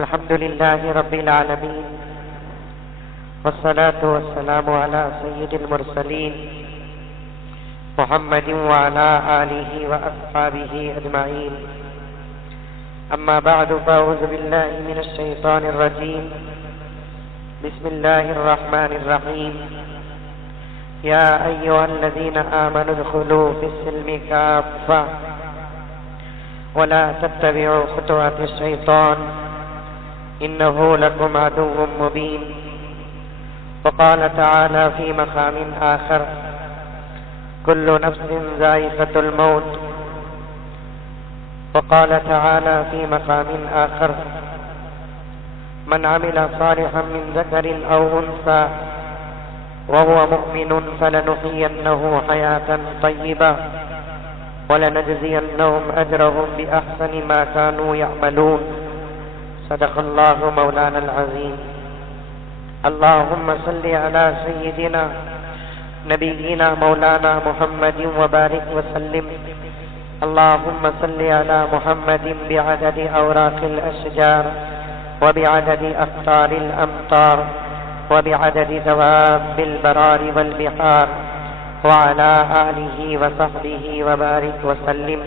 الحمد لله رب العالمين، والصلاة والسلام على سيد المرسلين محمد وعلى آله وأصحابه أجمعين. أما بعد، فأعوذ بالله من الشيطان الرجيم. بسم الله الرحمن الرحيم. يا أيها الذين آمنوا ادخلوا في السلم كافة ولا تتبعوا خطوات الشيطان إنه لكم عدو مبين. وقال تعالى في مقام آخر: كل نفس ذائقة الموت. وقال تعالى في مقام آخر: من عمل صالحا من ذكر أو أنثى وهو مؤمن فلنحيينه حياة طيبة ولنجزينهم أجرهم بأحسن ما كانوا يعملون. صدق الله مولانا العظيم. اللهم صل على سيدنا نبينا مولانا محمد وبارك وسلم. اللهم صل على محمد بعدد أوراق الأشجار وبعدد أقطار الأمطار وبعدد دواب البرار والبحار وعلى آله وصحبه وبارك وسلم.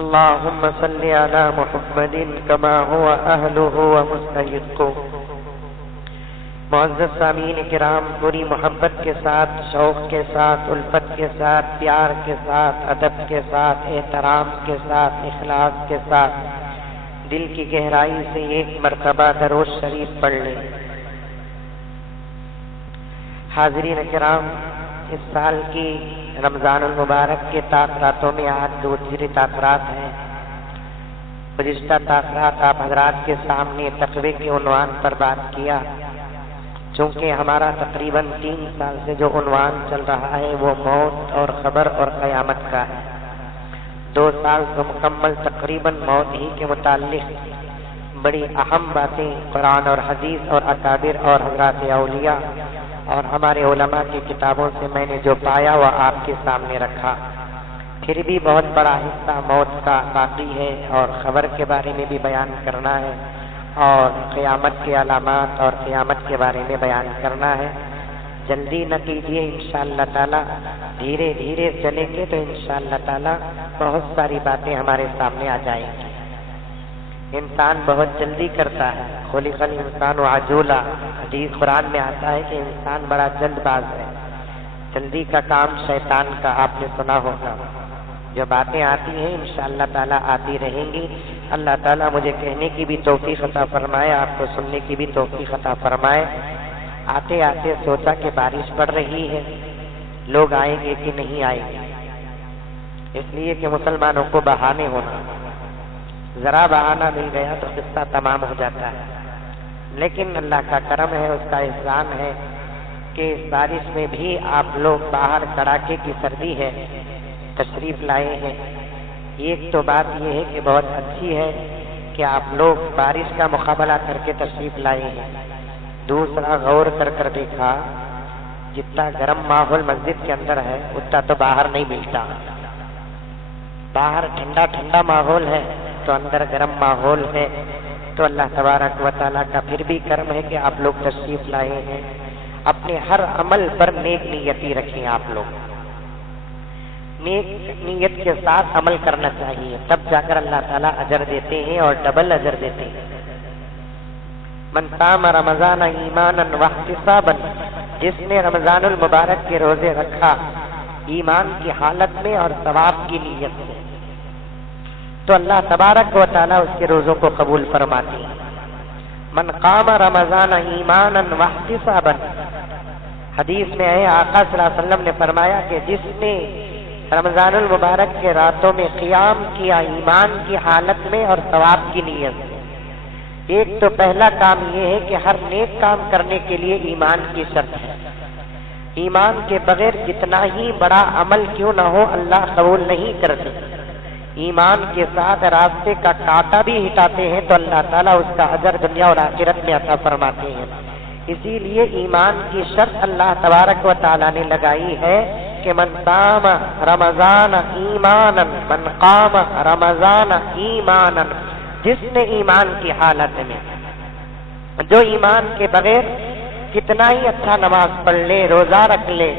اللهم صل على محمد كما هو أهله ومستحقه. معزز سامعین کرام، پوری محبت کے ساتھ، شوق کے ساتھ، الفت کے ساتھ، پیار کے ساتھ، ادب کے ساتھ، احترام کے ساتھ، اخلاص کے ساتھ دل کی گہرائی سے ایک مرتبہ درود شریف پڑھ لیں. حاضرین کرام، اس سال کی رمضان المبارک کے تاثراتوں میں آج دوسری تاثرات ہیں. گزشتہ تاثرات آپ حضرات کے سامنے تقوی کے عنوان پر بات کیا. چونکہ ہمارا تقریباً 3 سال سے جو عنوان چل رہا ہے وہ موت اور خبر اور قیامت کا ہے. 2 سال تو مکمل تقریباً موت ہی کے متعلق بڑی اہم باتیں قرآن اور حدیث اور اکابر اور حضرات اولیاء اور ہمارے علماء کی کتابوں سے میں نے جو پایا وہ آپ کے سامنے رکھا. پھر بھی بہت بڑا حصہ موت کا باقی ہے اور خبر کے بارے میں بھی بیان کرنا ہے اور قیامت کے علامات اور قیامت کے بارے میں بیان کرنا ہے. جلدی نہ کیجیے، انشاءاللہ تعالی دھیرے دھیرے چلیں گے تو انشاءاللہ تعالی بہت ساری باتیں ہمارے سامنے آ جائیں گی. انسان بہت جلدی کرتا ہے. خلق الانسان عجولا، حدیث قرآن میں آتا ہے کہ انسان بڑا جلد باز ہے. جلدی کا کام شیطان کا، آپ نے سنا ہوگا. جو باتیں آتی ہیں انشاءاللہ تعالی آتی رہیں گی. اللہ تعالیٰ مجھے کہنے کی بھی توفیق عطا فرمائے، آپ کو سننے کی بھی توفیق عطا فرمائے. آتے آتے سوچا کہ بارش پڑ رہی ہے، لوگ آئیں گے کہ نہیں آئیں گے، اس لیے کہ مسلمانوں کو بہانے ہونا. ذرا بہانہ مل گیا تو قصہ تمام ہو جاتا ہے. لیکن اللہ کا کرم ہے، اس کا احسان ہے کہ اس بارش میں بھی آپ لوگ باہر کڑاکے کی سردی ہے تشریف لائے ہیں. ایک تو بات یہ ہے کہ بہت اچھی ہے کہ آپ لوگ بارش کا مقابلہ کر کے تشریف لائے ہیں. دوسرا، غور کر دیکھا جتنا گرم ماحول مسجد کے اندر ہے اتنا تو باہر نہیں ملتا. باہر ٹھنڈا ٹھنڈا ماحول ہے تو اندر گرم ماحول ہے. تو اللہ تبارک و تعالیٰ کا پھر بھی کرم ہے کہ آپ لوگ تشریف لائے ہیں. اپنے ہر عمل پر نیک نیتی رکھیں. آپ لوگ نیک نیت کے ساتھ عمل کرنا چاہیے، تب جا کر اللہ تعالیٰ اجر دیتے ہیں اور ڈبل اجر دیتے ہیں. من صام رمضان ایمانا واحتسابا، جس نے رمضان المبارک کے روزے رکھا ایمان کی حالت میں اور ثواب کی نیت سے، تو اللہ تبارک و تعالیٰ اس کے روزوں کو قبول فرماتے ہیں. من قام رمضان ایمانا واحتسابا، حدیث میں ہے آقا صلی اللہ علیہ وسلم نے فرمایا کہ جس نے رمضان المبارک کے راتوں میں قیام کیا ایمان کی حالت میں اور ثواب کی نیت سے. ایک تو پہلا کام یہ ہے کہ ہر نیک کام کرنے کے لیے ایمان کی شرط ہے. ایمان کے بغیر جتنا ہی بڑا عمل کیوں نہ ہو اللہ قبول نہیں کرتے. ایمان کے ساتھ راستے کا کانٹا بھی ہٹاتے ہیں تو اللہ تعالیٰ اس کا اجر دنیا اور آخرت میں عطا فرماتے ہیں. اسی لیے ایمان کی شرط اللہ تبارک و تعالیٰ نے لگائی ہے کہ من صام رمضان ایمانا، من قام رمضان ایمانا، جس نے ایمان کی حالت میں جو ایمان کے بغیر کتنا ہی اچھا نماز پڑھ لے، روزہ رکھ لے،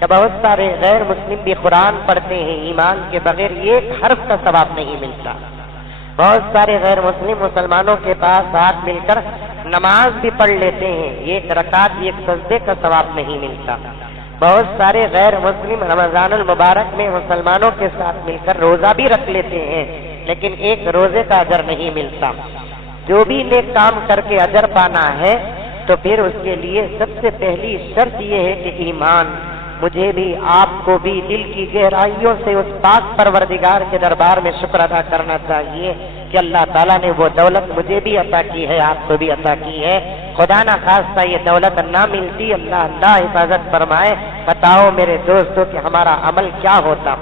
کہ بہت سارے غیر مسلم بھی قرآن پڑھتے ہیں، ایمان کے بغیر ایک حرف کا ثواب نہیں ملتا۔ بہت سارے غیر مسلم مسلمانوں کے پاس ساتھ مل کر نماز بھی پڑھ لیتے ہیں، ایک رکعت ایک سجدے کا ثواب نہیں ملتا۔ بہت سارے غیر مسلم رمضان المبارک میں مسلمانوں کے ساتھ مل کر روزہ بھی رکھ لیتے ہیں، لیکن ایک روزے کا اجر نہیں ملتا۔ جو بھی نیک کام کر کے اجر پانا ہے تو پھر اس کے لیے سب سے پہلی شرط یہ ہے کہ ایمان، مجھے بھی آپ کو بھی دل کی گہرائیوں سے اس پاک پروردگار کے دربار میں شکر ادا کرنا چاہیے کہ اللہ تعالیٰ نے وہ دولت مجھے بھی عطا کی ہے، آپ کو بھی عطا کی ہے۔ خدا نہ خواستہ یہ دولت نہ ملتی، اللہ حفاظت فرمائے۔ بتاؤ میرے دوستوں کہ ہمارا عمل کیا ہوتا؟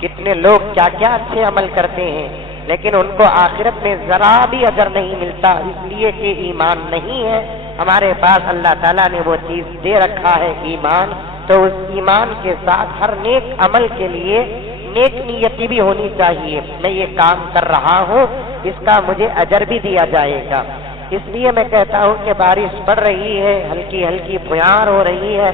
کتنے لوگ کیا کیا اچھے عمل کرتے ہیں، لیکن ان کو آخرت میں ذرا بھی اجر نہیں ملتا، اس لیے کہ ایمان نہیں ہے ہمارے پاس۔ اللہ تعالیٰ نے وہ چیز دے رکھا ہے ایمان، تو اس ایمان کے ساتھ ہر نیک عمل کے لیے نیک نیتی بھی ہونی چاہیے۔ میں یہ کام کر رہا ہوں، اس کا مجھے اجر بھی دیا جائے گا۔ اس لیے میں کہتا ہوں کہ بارش پڑ رہی ہے، ہلکی ہلکی پھیار ہو رہی ہے،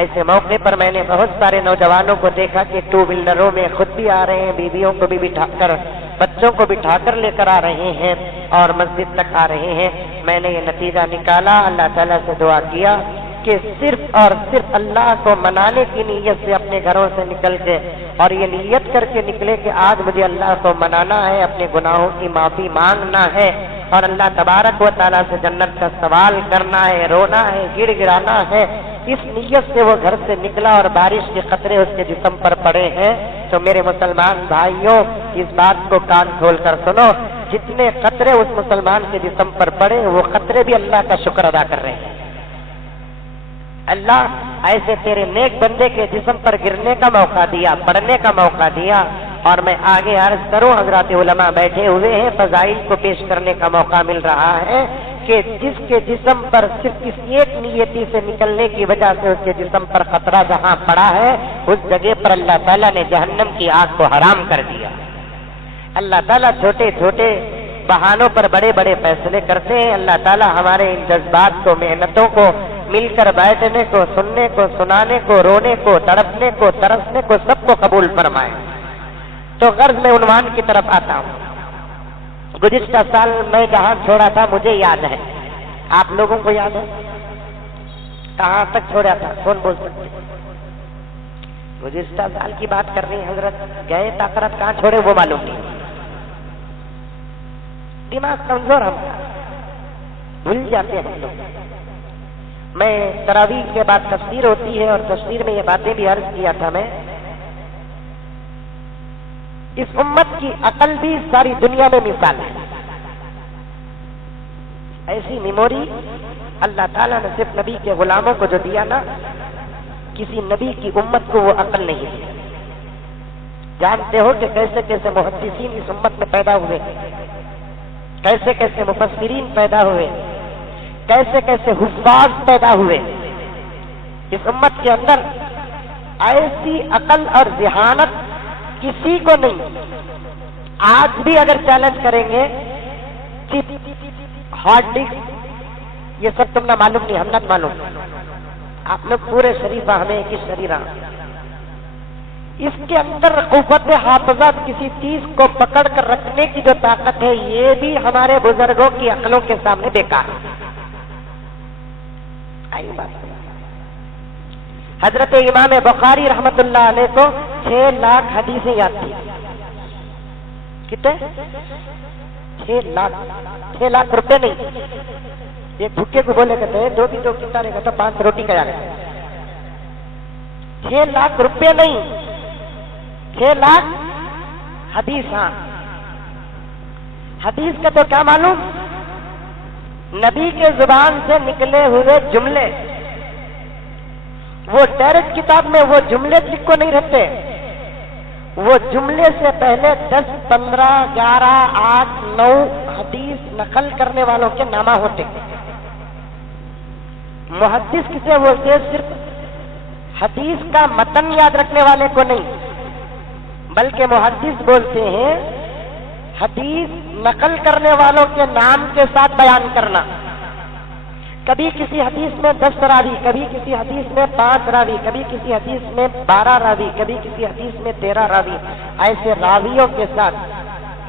ایسے موقع پر میں نے بہت سارے نوجوانوں کو دیکھا کہ ٹو ویلروں میں خود بھی آ رہے ہیں، بیویوں کو بھی بٹھا کر، بچوں کو بٹھا کر لے کر آ رہے ہیں اور مسجد تک آ رہے ہیں۔ میں نے یہ نتیجہ نکالا، اللہ تعالیٰ سے دعا کیا کہ صرف اور صرف اللہ کو منانے کی نیت سے اپنے گھروں سے نکل کے اور یہ نیت کر کے نکلے کہ آج مجھے اللہ کو منانا ہے، اپنے گناہوں کی معافی مانگنا ہے اور اللہ تبارک و تعالیٰ سے جنت کا سوال کرنا ہے، رونا ہے، گڑ گڑانا ہے۔ اس نیت سے وہ گھر سے نکلا اور بارش کے قطرے اس کے جسم پر پڑے ہیں۔ تو میرے مسلمان بھائیوں، اس بات کو کان کھول کر سنو، جتنے قطرے اس مسلمان کے جسم پر پڑے وہ قطرے بھی اللہ کا شکر ادا کر رہے ہیں۔ اللہ ایسے تیرے نیک بندے کے جسم پر گرنے کا موقع دیا، پڑھنے کا موقع دیا۔ اور میں آگے عرض کروں، حضرات علماء بیٹھے ہوئے ہیں، فضائل کو پیش کرنے کا موقع مل رہا ہے کہ جس کے جسم پر صرف اس ایک نیتی سے نکلنے کی وجہ سے اس کے جسم پر خطرہ جہاں پڑا ہے، اس جگہ پر اللہ تعالیٰ نے جہنم کی آگ کو حرام کر دیا۔ اللہ تعالیٰ چھوٹے چھوٹے بہانوں پر بڑے بڑے فیصلے کرتے ہیں۔ اللہ تعالیٰ ہمارے ان جذبات کو، محنتوں کو، مل کر بیٹھنے کو، سننے کو، سنانے کو، رونے کو، تڑپنے کو، ترسنے کو، سب کو قبول فرمائے۔ تو غرض میں عنوان کی طرف آتا ہوں۔ گزشتہ سال میں جہاں چھوڑا تھا مجھے یاد ہے، آپ لوگوں کو یاد ہے کہاں تک چھوڑا تھا؟ کون بول سکتے؟ گزشتہ سال کی بات کر رہی ہیں حضرت، گئے تاخرت کہاں چھوڑے وہ معلوم نہیں، دماغ کمزور ہمارا، بھول جاتے ہیں ہم لوگ۔ میں تراویح کے بعد تفسیر ہوتی ہے اور تفسیر میں یہ باتیں بھی عرض کیا تھا میں، اس امت کی عقل بھی ساری دنیا میں مثال ہے۔ ایسی میموری اللہ تعالیٰ نے صرف نبی کے غلاموں کو جو دیا نا، کسی نبی کی امت کو وہ عقل نہیں دی۔ جانتے ہو کہ کیسے کیسے محدثین اس امت میں پیدا ہوئے، کیسے کیسے مفسرین پیدا ہوئے، کیسے کیسے حفاظ پیدا ہوئے۔ اس امت کے اندر ایسی عقل اور ذہانت کسی کو نہیں۔ آج بھی اگر چیلنج کریں گے، چپ، ہارڈ ڈسک، یہ سب تم نہ معلوم نہیں، ہم نہ معلوم، آپ لوگ پورے شریفہ ہمیں کس شریرہ، اس کے اندر قوت حافظہ کسی چیز کو پکڑ کر رکھنے کی جو طاقت ہے، یہ بھی ہمارے بزرگوں کی عقلوں کے سامنے بیکار ہے۔ آئی بات، حضرت امام بخاری رحمت اللہ علیہ کو 6 لاکھ حدیثیں یاد تھی۔ کتنے؟ 6 لاکھ روپے نہیں، ایک بھوکے کو بولے کہتے ہیں 2 دن 2 کتا رہے گا تو 5 روٹی کا جائے گا۔ 6 لاکھ روپے نہیں، 6 لاکھ حدیث۔ ہاں، حدیث کا تو کیا معلوم، نبی کے زبان سے نکلے ہوئے جملے، وہ ڈائریکٹ کتاب میں وہ جملے لکھ کو نہیں رہتے، وہ جملے سے پہلے 10، 15، 11، 8، 9 حدیث نقل کرنے والوں کے نامہ ہوتے۔ محدث کسے بولتے؟ صرف حدیث کا متن یاد رکھنے والے کو نہیں، بلکہ محدث بولتے ہیں حدیث نقل کرنے والوں کے نام کے ساتھ بیان کرنا۔ کبھی کسی حدیث میں 10 راوی، کبھی کسی حدیث میں 5 راوی، کبھی کسی حدیث میں 12 راوی، کبھی کسی حدیث میں 13 راوی، ایسے راویوں کے ساتھ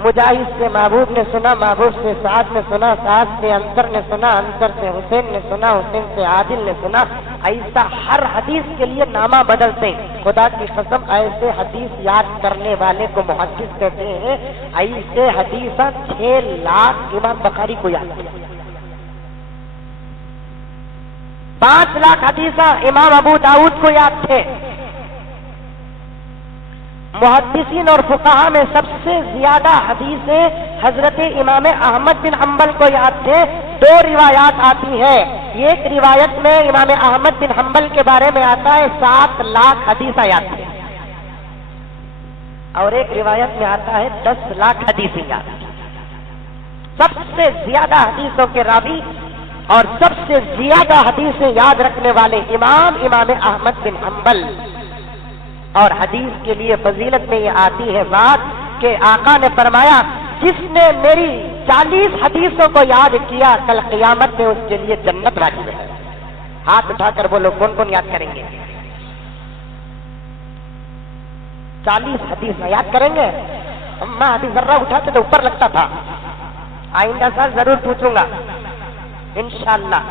مجاہد سے محبوب نے سنا، محبوب سے سعد نے سنا، سعد سے انصر نے سنا، انصر سے حسین نے سنا، حسین سے عادل نے سنا، ایسا ہر حدیث کے لیے نامہ بدلتے ہیں۔ خدا کی قسم ایسے حدیث یاد کرنے والے کو محدث کہتے ہیں۔ ایسے حدیث 6 لاکھ امام بخاری کو یاد کیا، 5 لاکھ حدیث امام ابو داؤد کو یاد تھے۔ محدثین اور فقہا میں سب سے زیادہ حدیثیں حضرت امام احمد بن حنبل کو یاد تھے۔ 2 روایات آتی ہیں، ایک روایت میں امام احمد بن حنبل کے بارے میں آتا ہے 7 لاکھ حدیث یاد تھے، اور ایک روایت میں آتا ہے 10 لاکھ حدیثیں یاد تھیں۔ سب سے زیادہ حدیثوں کے راوی اور سب سے زیادہ حدیثیں یاد رکھنے والے امام احمد بن حنبل۔ اور حدیث کے لیے فضیلت میں یہ آتی ہے بات کہ آقا نے فرمایا جس نے میری 40 حدیثوں کو یاد کیا کل قیامت میں اس کے لیے جنت واجب ہے۔ ہاتھ اٹھا کر بولو کون کون یاد کریں گے؟ 40 حدیث یاد کریں گے؟ میں ابھی ذرہ اٹھاتے تو اوپر لگتا تھا، آئندہ سال ضرور پوچھوں گا انشاءاللہ۔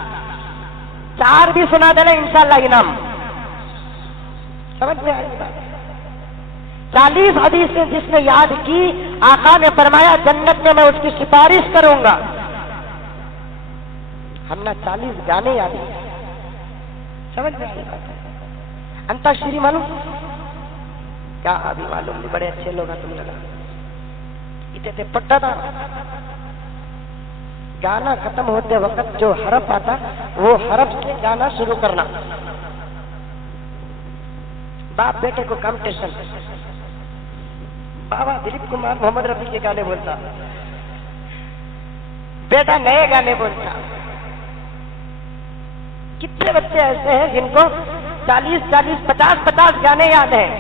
4 بھی سنا دینا انشاءاللہ انعام، سمجھ میں آئی بات؟ 40 حدیثیں جس نے یاد کی آقا نے فرمایا جنت میں اس کی سفارش کروں گا۔ ہم نے 40 گانے یاد کیے، سمجھ میں آئی بات؟ انتاکشری معلوم کیا؟ ابھی معلوم نہیں، بڑے اچھے لوگ ہیں تم لوگ، اتنے پٹا تھا گانا ختم ہوتے وقت جو حرف آتا وہ حرف سے گانا شروع کرنا۔ باپ بیٹے کو کمپٹیشن، بابا دلیپ کمار محمد رفیع کے گانے بولتا، بیٹا نئے گانے بولتا۔ کتنے بچے ایسے ہیں جن کو 40 50 گانے یاد ہیں،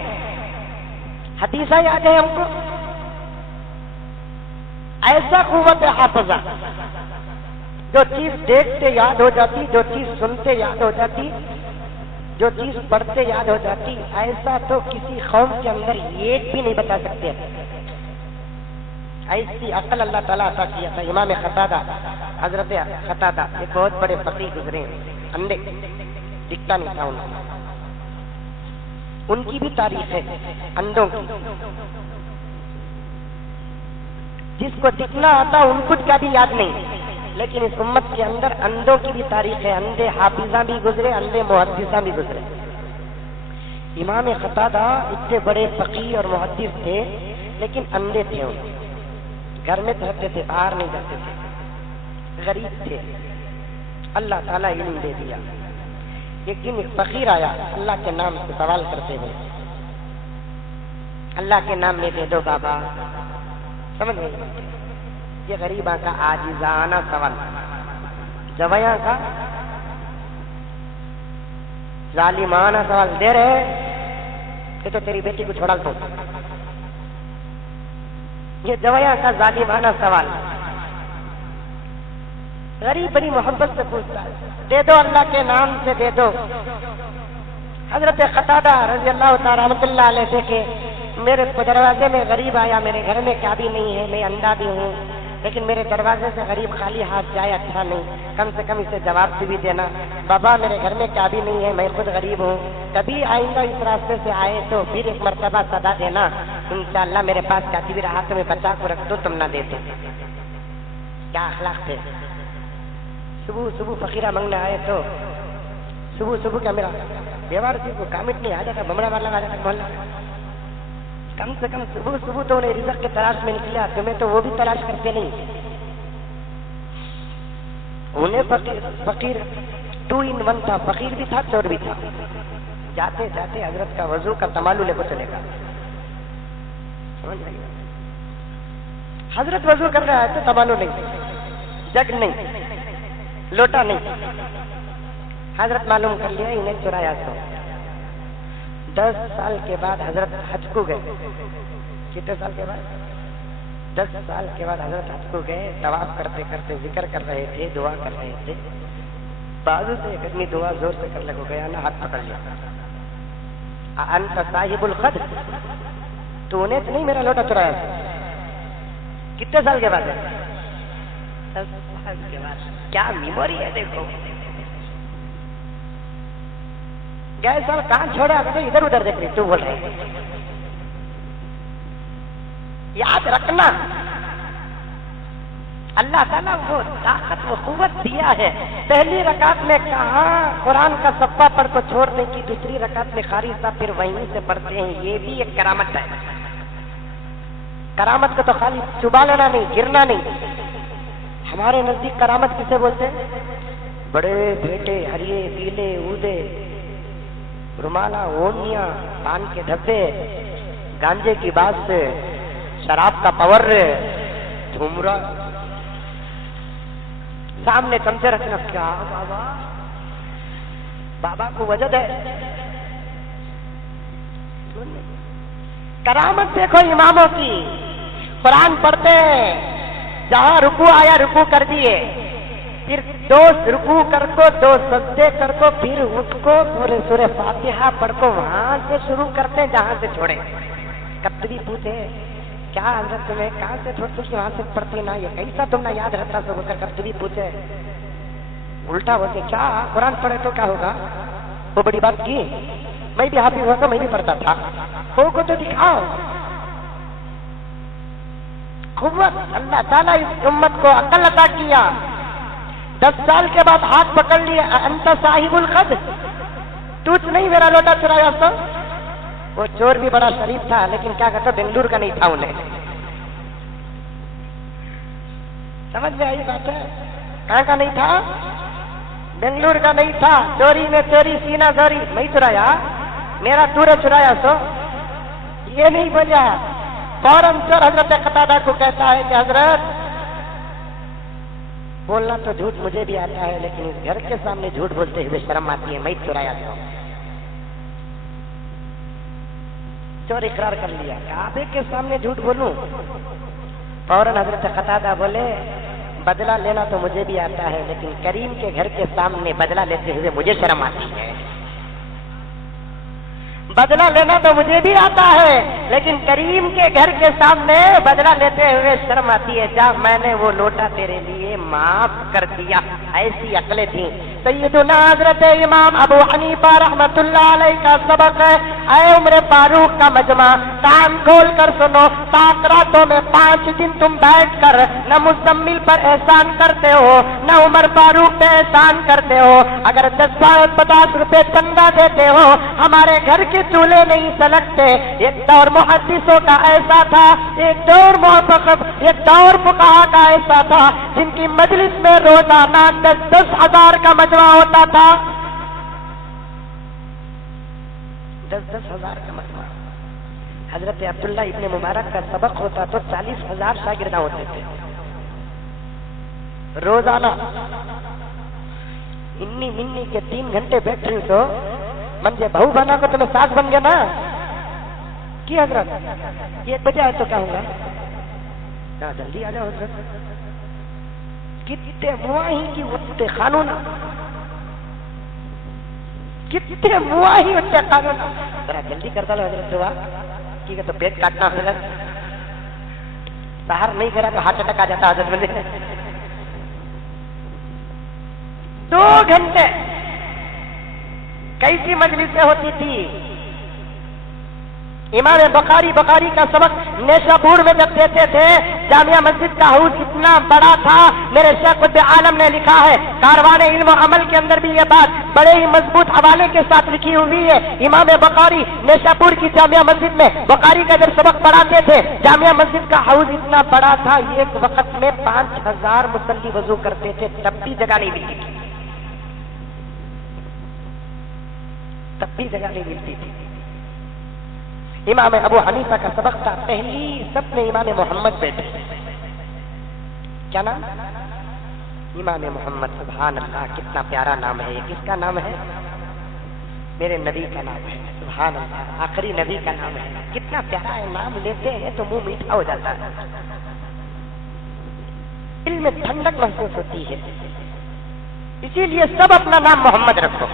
حدیثیں یاد ہیں ہم کو؟ ایسا قوت حافظہ، جو چیز دیکھتے یاد ہو جاتی، جو چیز سنتے یاد ہو جاتی، جو چیز پڑھتے یاد ہو جاتی، ایسا تو کسی قوم کے اندر ایک بھی نہیں بتا سکتے۔ ایسی عقل اللہ تعالیٰ عطا کیا تھا امام قتادہ، حضرت قتادہ ایک بہت بڑے فقیہ گزرے، اندھے، دکھتا نہیں تھا ان کی بھی تاریخ ہے اندھوں کی۔ جس کو دکھنا آتا ان کو کا بھی یاد نہیں، لیکن اس امت کے اندر اندھوں کی بھی تاریخ ہے، اندھے حافظاں بھی گزرے، اندھے محدثاں بھی گزرے۔ امام قتادہ اتنے بڑے فقیہ اور محدث تھے لیکن اندھے تھے، گھر میں رہتے تھے، باہر نہیں جاتے تھے، غریب تھے۔ اللہ تعالیٰ علم دے دیا۔ ایک دن ایک فقیر آیا اللہ کے نام سے سوال کرتے ہوئے، اللہ کے نام میں دے دو بابا، سمجھ گئے؟ یہ غریباں کا عاجزانہ سوال، جویاں کا ظالمانہ سوال دے رہے کہ تو تیری بیٹی کو چھوڑا دو۔ یہ جویاں کا ظالمانہ سوال، غریب بڑی محبت سے پوچھتا ہے، دے دو اللہ کے نام سے دے دو۔ حضرت قتادہ رضی اللہ تعالی رحمۃ اللہ علیہ سے کہ میرے دروازے میں غریب آیا، میرے گھر میں کیا بھی نہیں ہے، میں اندھا بھی ہوں، لیکن میرے دروازے سے غریب خالی ہاتھ جائے اچھا نہیں، کم سے کم اسے جواب بھی دینا۔ بابا میرے گھر میں کیا بھی نہیں ہے، میں خود غریب ہوں، کبھی آئندہ اس راستے سے آئے تو پھر ایک مرتبہ صدا دینا، انشاءاللہ میرے پاس کاتی بھی رہا تو میں بچا کو رکھ دو، تم نہ دے دو۔ کیا اخلاق تھے! صبح فقیرہ منگنے آئے تو صبح کیا میرا بیوار جی کو کامٹ نہیں آ جاتا، بمڑا والا آ جاتا محلہ، کم سے کم صبح تو انہیں رزق کے تلاش میں نکلے، تمہیں تو وہ بھی تلاش کرتے نہیں۔ انہیں فقیر 2 in 1 تھا، فقیر بھی تھا چور بھی تھا۔ جاتے جاتے حضرت کا وضو کا تمالو لے کو چلے گا، سمجھ آئیے؟ حضرت وضو کر رہا ہے تو تمالو نہیں، جگ نہیں، لوٹا نہیں۔ حضرت معلوم کر لیا انہیں چرایا تو 10 سال کے بعد حضرت حج کو گئے۔ کتنے سال کے بعد؟ 10 سال کے بعد حضرت حج کو گئے، طواف کرتے کرتے ذکر کر رہے تھے، دعا کر رہے تھے، بازو سے ایک آدمی دعا زور سے کر لگو گیا نا، ہاتھ پکڑ لیا، انت صاحب الخد، تو نے تو نہیں میرا لوٹا چرایا؟ کتنے سال کے بعد ہے؟ 10 سال کے بعد۔ کیا میموری ہے دیکھو، گئے سال کان چھوڑا تو ادھر ادھر دیکھ رہی، تو بول رہے یاد رکھنا اللہ تعالیٰ وہ طاقت وہ قوت دیا ہے۔ پہلی رکعت میں کہا قرآن کا صفحہ پڑھ کو چھوڑنے کی، دوسری رکعت میں قاری صاحب پھر وہیں سے پڑھتے ہیں، یہ بھی ایک کرامت ہے۔ کرامت کو تو خالی چبا لینا نہیں، گرنا نہیں۔ ہمارے نزدیک کرامت کسے بولتے ہیں؟ بڑے بیٹے ہریے پیلے اودے، رومالا اونیاں، پان کے دھبے، گانجے کی بات سے، شراب کا پاور، جھومرا، سامنے چمچے رکھنا۔ کیا بابا، بابا کو وجد ہے۔ کرامت دیکھو اماموں کی، قرآن پڑھتے ہیں، جہاں رکوع آیا رکوع کر دیے، پھر 2 رکوع کر کو 2 سجدے کر کو، پھر اٹھ کو پورے سورہ فاتحہ پڑھ کو وہاں سے شروع کرتے ہیں جہاں سے چھوڑے۔ کبھی پوچھے کیا حضرت تمہیں کہاں سے چھوڑتے کہ وہاں سے پڑھتی نا، یہ کیسا تم نے یاد رہتا سب کر؟ کبھی پوچھے الٹا ہوتے، کیا قرآن پڑھے تو کیا ہوگا؟ وہ بڑی بات کی، میں بھی حافظ ہوا تو میں بھی پڑھتا تھا، وہ کو تو دکھاؤ قوت۔ اللہ تعالیٰ اس امت کو عقل عطا کیا، 10 سال کے بعد ہاتھ پکڑ لیا، انت صاحب الخد، تو نہیں میرا لوٹا چرایا تو؟ وہ چور بھی بڑا شریف تھا، لیکن کیا کہتا بنگلور کا نہیں تھا، انہیں سمجھ میں آئی بات ہے؟ کہاں کا نہیں تھا؟ بنگلور کا نہیں تھا۔ چوری میں چوری سینہ زوری، میں چرایا، میرا تورے چرایا سو، یہ نہیں بولا۔ فوراً چور حضرت قتادہ کو کہتا ہے کہ حضرت بولنا تو جھوٹ مجھے بھی آتا ہے، لیکن اس گھر کے سامنے جھوٹ بولتے ہوئے شرم آتی ہے، میں چرایا تھا۔ چور اقرار کر لیا، کعبے کے سامنے جھوٹ بولوں؟ فوراً حضرت قتادہ بولے بدلہ لینا تو مجھے بھی آتا ہے، لیکن کریم کے گھر کے سامنے بدلہ لیتے ہوئے مجھے شرم آتی ہے۔ بدلہ لینا تو مجھے بھی آتا ہے، لیکن کریم کے گھر کے سامنے بدلہ لیتے ہوئے شرم آتی ہے۔ جا میں نے وہ لوٹا تیرے لیے معاف کر دیا۔ ایسی عقلیں تھیں۔ سیدنا حضرت امام ابو حنیفہ رحمت اللہ علیہ کا سبق ہے، اے عمر فاروق کا مجمع، کان کھول کر سنو، تاخراتوں میں 5 دن تم بیٹھ کر نہ مزمل پر احسان کرتے ہو، نہ عمر فاروق پہ احسان کرتے ہو۔ اگر 10-50 روپے چندہ دیتے ہو، ہمارے گھر کے چولہے نہیں سلگتے۔ ایک دور محدثوں کا ایسا تھا، ایک دور فقہا کا ایسا تھا، جن کی مجلس میں روزانہ 10 ہزار کا مجمع ہوتا تھا۔ 10 ہزار کا مجمع۔ حضرت عبداللہ ابن مبارک کا سبق ہوتا تو 40,000 شاگردہ ہوتے تھے روزانہ۔ انی منی کے 3 گھنٹے بیٹھ رہی تو منجے بہو بنا کو تمہیں ساس بن گیا نا کی حضرت؟ 1 بجے آئے تو کیا ہوگا؟ جلدی آ جاؤ حضرت۔ کتنے مواہی کی اٹھتے قانون، کتنے مواہی اٹھتے قانون، ذرا جلدی کرتا لو حضرت دعا ٹھیک ہے تو پیٹ کاٹنا حضرت، باہر نہیں کرا تو ہارٹ اٹیک آ جاتا حضرت مجھے۔ 2 گھنٹے کیسی مجلسیں ہوتی تھی۔ امام بخاری کا سبق نیشاپور میں جب دیتے تھے، جامعہ مسجد کا ہاؤس اتنا بڑا تھا، میرے شیخ قطب عالم نے لکھا ہے کاروان علم و عمل کے اندر بھی یہ بات بڑے ہی مضبوط حوالے کے ساتھ لکھی ہوئی ہے۔ امام بخاری نیشاپور کی جامعہ مسجد میں بخاری کا جب سبق پڑھاتے تھے، جامعہ مسجد کا ہاؤس اتنا بڑا تھا، ایک وقت میں 5,000 مصلی وضو کرتے تھے، تب بھی جگہ نہیں ملتی تھی، تب بھی جگہ نہیں ملتی تھی۔ امام ابو حنیفہ کا سبق تھا، پہلی سب میں امام محمد بیٹھے، کیا نام؟ امام محمد۔ سبحان اللہ، کتنا پیارا نام ہے یہ، کس کا نام ہے؟ میرے نبی کا نام ہے، سبحان اللہ، آخری نبی کا نام ہے، کتنا پیارا ہے، نام لیتے ہیں تو منہ میٹھا ہو جاتا ہے، دل میں ٹھنڈک محسوس ہوتی ہے۔ اسی لیے سب اپنا نام محمد رکھو.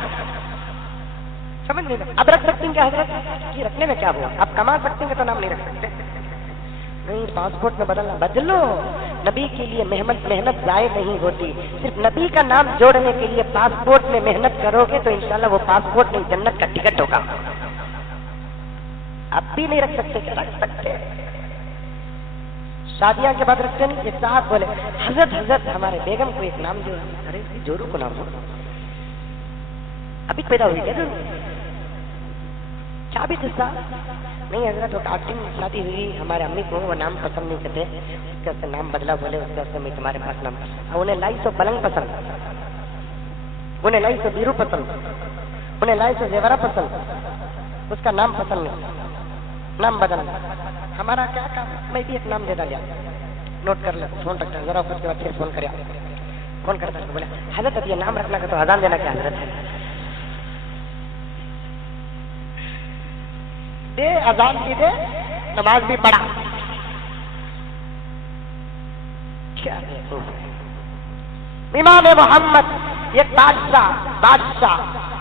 سمجھ نہیں. اب رکھ سکتے ہیں کیا حضرت؟ یہ رکھنے میں کیا ہوا؟ آپ کما سکتے ہیں تو نام نہیں رکھ سکتے. نہیں، پاسپورٹ میں بدلنا بدلو. نبی کے لیے محنت ضائع نہیں ہوتی. صرف نبی کا نام جوڑنے کے لیے پاسپورٹ میں محنت کرو گے تو انشاءاللہ وہ پاسپورٹ نہیں جنت کا ٹکٹ ہوگا. اب بھی نہیں رکھ سکتے کیا؟ رکھ سکتے. شادیاں کے بعد رکھتے نہیں. ایک صاحب بولے حضرت ہمارے بیگم کو ایک نام دو. ارے جورو کو نام دو. ابھی پیدا ہوئی کیا بھی قصہ نہیں حضرت. وہ کاٹن شادی ہوئی ہمارے امی کو وہ نام پسند نہیں کرتے. اس کا نام بدلا. بولے اس کا میں تمہارے پاس نام. انہیں لائی سو پلنگ پسند, انہیں لائی سو بیرو پسند, انہیں لائی سو زیورہ پسند. اس کا نام پسند نہیں, نام بدلنا. ہمارا کیا کام؟ میں بھی ایک نام دے ڈالیا. نوٹ کر لے. فون رکھتا ذرا اس کے بعد پھر فون کریا. فون کرتا ہے بولے حضرت اب یہ نام رکھنا کا تو اذان دینا کیا حضرت ہے؟ دے اذان بھی دے, نماز بھی پڑھا. کیا امام محمد ایک بادشاہ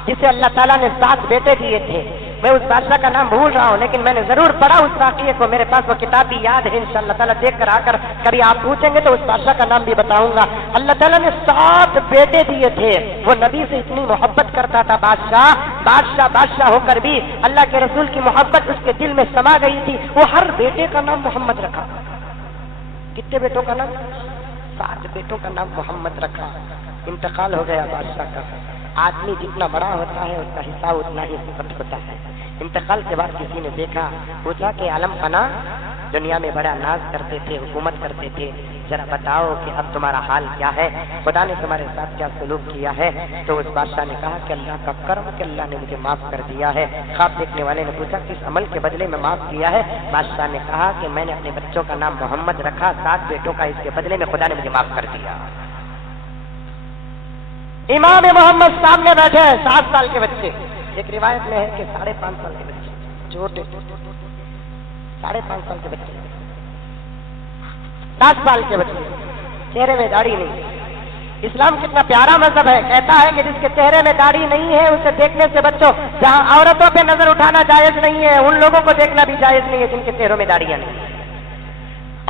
جسے اللہ تعالیٰ نے 7 بیٹے دیے تھے. میں اس بادشاہ کا نام بھول رہا ہوں لیکن میں نے ضرور پڑھا اس واقعے کو. میرے پاس وہ کتاب بھی یاد ہے. انشاءاللہ تعالیٰ دیکھ کر آ کر کبھی آپ پوچھیں گے تو اس بادشاہ کا نام بھی بتاؤں گا. اللہ تعالیٰ نے 7 بیٹے دیے تھے. وہ نبی سے اتنی محبت کرتا تھا بادشاہ ہو کر بھی اللہ کے رسول کی محبت اس کے دل میں سما گئی تھی. وہ ہر بیٹے کا نام محمد رکھا. کتنے بیٹوں کا نام؟ 7 بیٹوں کا نام محمد رکھا. انتقال ہو گیا بادشاہ کا. آدمی جتنا بڑا ہوتا ہے اس کا حساب اتنا ہی سخت ہوتا ہے. انتقال کے بعد کسی نے دیکھا, پوچھا کہ عالم فنا دنیا میں بڑا ناز کرتے تھے, حکومت کرتے تھے, ذرا بتاؤ کہ اب تمہارا حال کیا ہے, خدا نے تمہارے ساتھ کیا سلوک کیا ہے؟ تو اس بادشاہ نے کہا کہ اللہ کا کرم کہ اللہ نے مجھے معاف کر دیا ہے. خواب دیکھنے والے نے پوچھا کس عمل کے بدلے میں معاف کیا ہے؟ بادشاہ نے کہا کہ میں نے اپنے بچوں کا نام محمد رکھا, 7 بیٹوں کا, اس کے بدلے میں خدا نے مجھے معاف کر دیا. امام محمد سامنے بیٹھے ہیں, 7 سال کے بچے. ایک روایت میں ہے کہ 5.5 سال کے بچے, چھوٹے 5.5 سال کے بچے, 10 سال کے بچے, چہرے میں داڑھی نہیں. اسلام کتنا پیارا مذہب ہے. کہتا ہے کہ جس کے چہرے میں داڑھی نہیں ہے اسے دیکھنے سے بچو. جہاں عورتوں پہ نظر اٹھانا جائز نہیں ہے ان لوگوں کو دیکھنا بھی جائز نہیں ہے جن کے چہروں میں داڑیاں نہیں ہیں.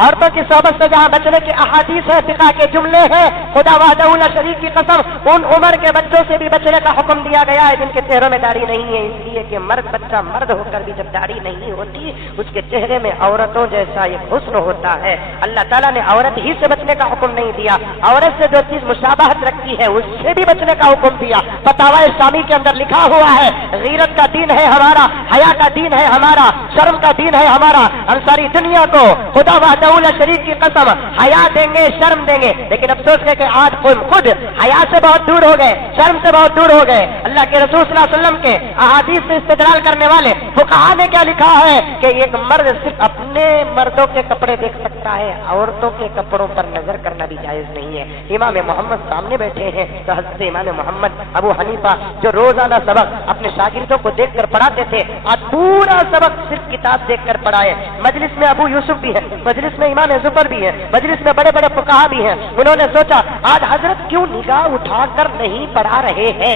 عورتوں کی صحبت سے جہاں بچنے کے احادیث ہے, فقہ کے جملے ہیں, خدا وحدہ لا شریک کی قسم ان عمر کے بچوں سے بھی بچنے کا حکم دیا گیا ہے جن کے چہروں میں داڑھی نہیں ہے. اس لیے کہ بچہ مرد ہو کر بھی جب داڑھی نہیں ہوتی اس کے چہرے میں عورتوں جیسا ایک حسن ہوتا ہے. اللہ تعالیٰ نے عورت ہی سے بچنے کا حکم نہیں دیا, عورت سے جو چیز مشابہت رکھتی ہے اس سے بھی بچنے کا حکم دیا. فتاوی شامی کے اندر لکھا ہوا ہے غیرت کا دین ہے ہمارا, حیا کا دین ہے ہمارا, شرم کا دین ہے ہمارا. ہم ساری دنیا کو خدا شریف کی قسم حیا دیں گے, شرم دیں گے, لیکن افسوس ہے کہ آج خود حیا سے بہت دور ہو گئے, شرم سے بہت دور ہو گئے. اللہ کے رسول صلی اللہ علیہ وسلم کے احادیث سے استدلال کرنے والے فقہا نے کیا لکھا ہے کہ ایک مرد صرف اپنے مردوں کے کپڑے دیکھ سکتا ہے, عورتوں کے کپڑوں پر نظر کرنا بھی جائز نہیں ہے. امام محمد سامنے بیٹھے ہیں تو حضرت امام محمد ابو حنیفہ جو روزانہ سبق اپنے شاگردوں کو دیکھ کر پڑھاتے تھے آج پورا سبق صرف کتاب دیکھ کر پڑھائے. مجلس میں ابو یوسف بھی ہے, مجلس میں امام زفر بھی ہے, مجلس میں بڑے بڑے فقہا بھی ہیں. انہوں نے سوچا آج حضرت کیوں نگاہ اٹھا کر نہیں پڑھا رہے ہیں.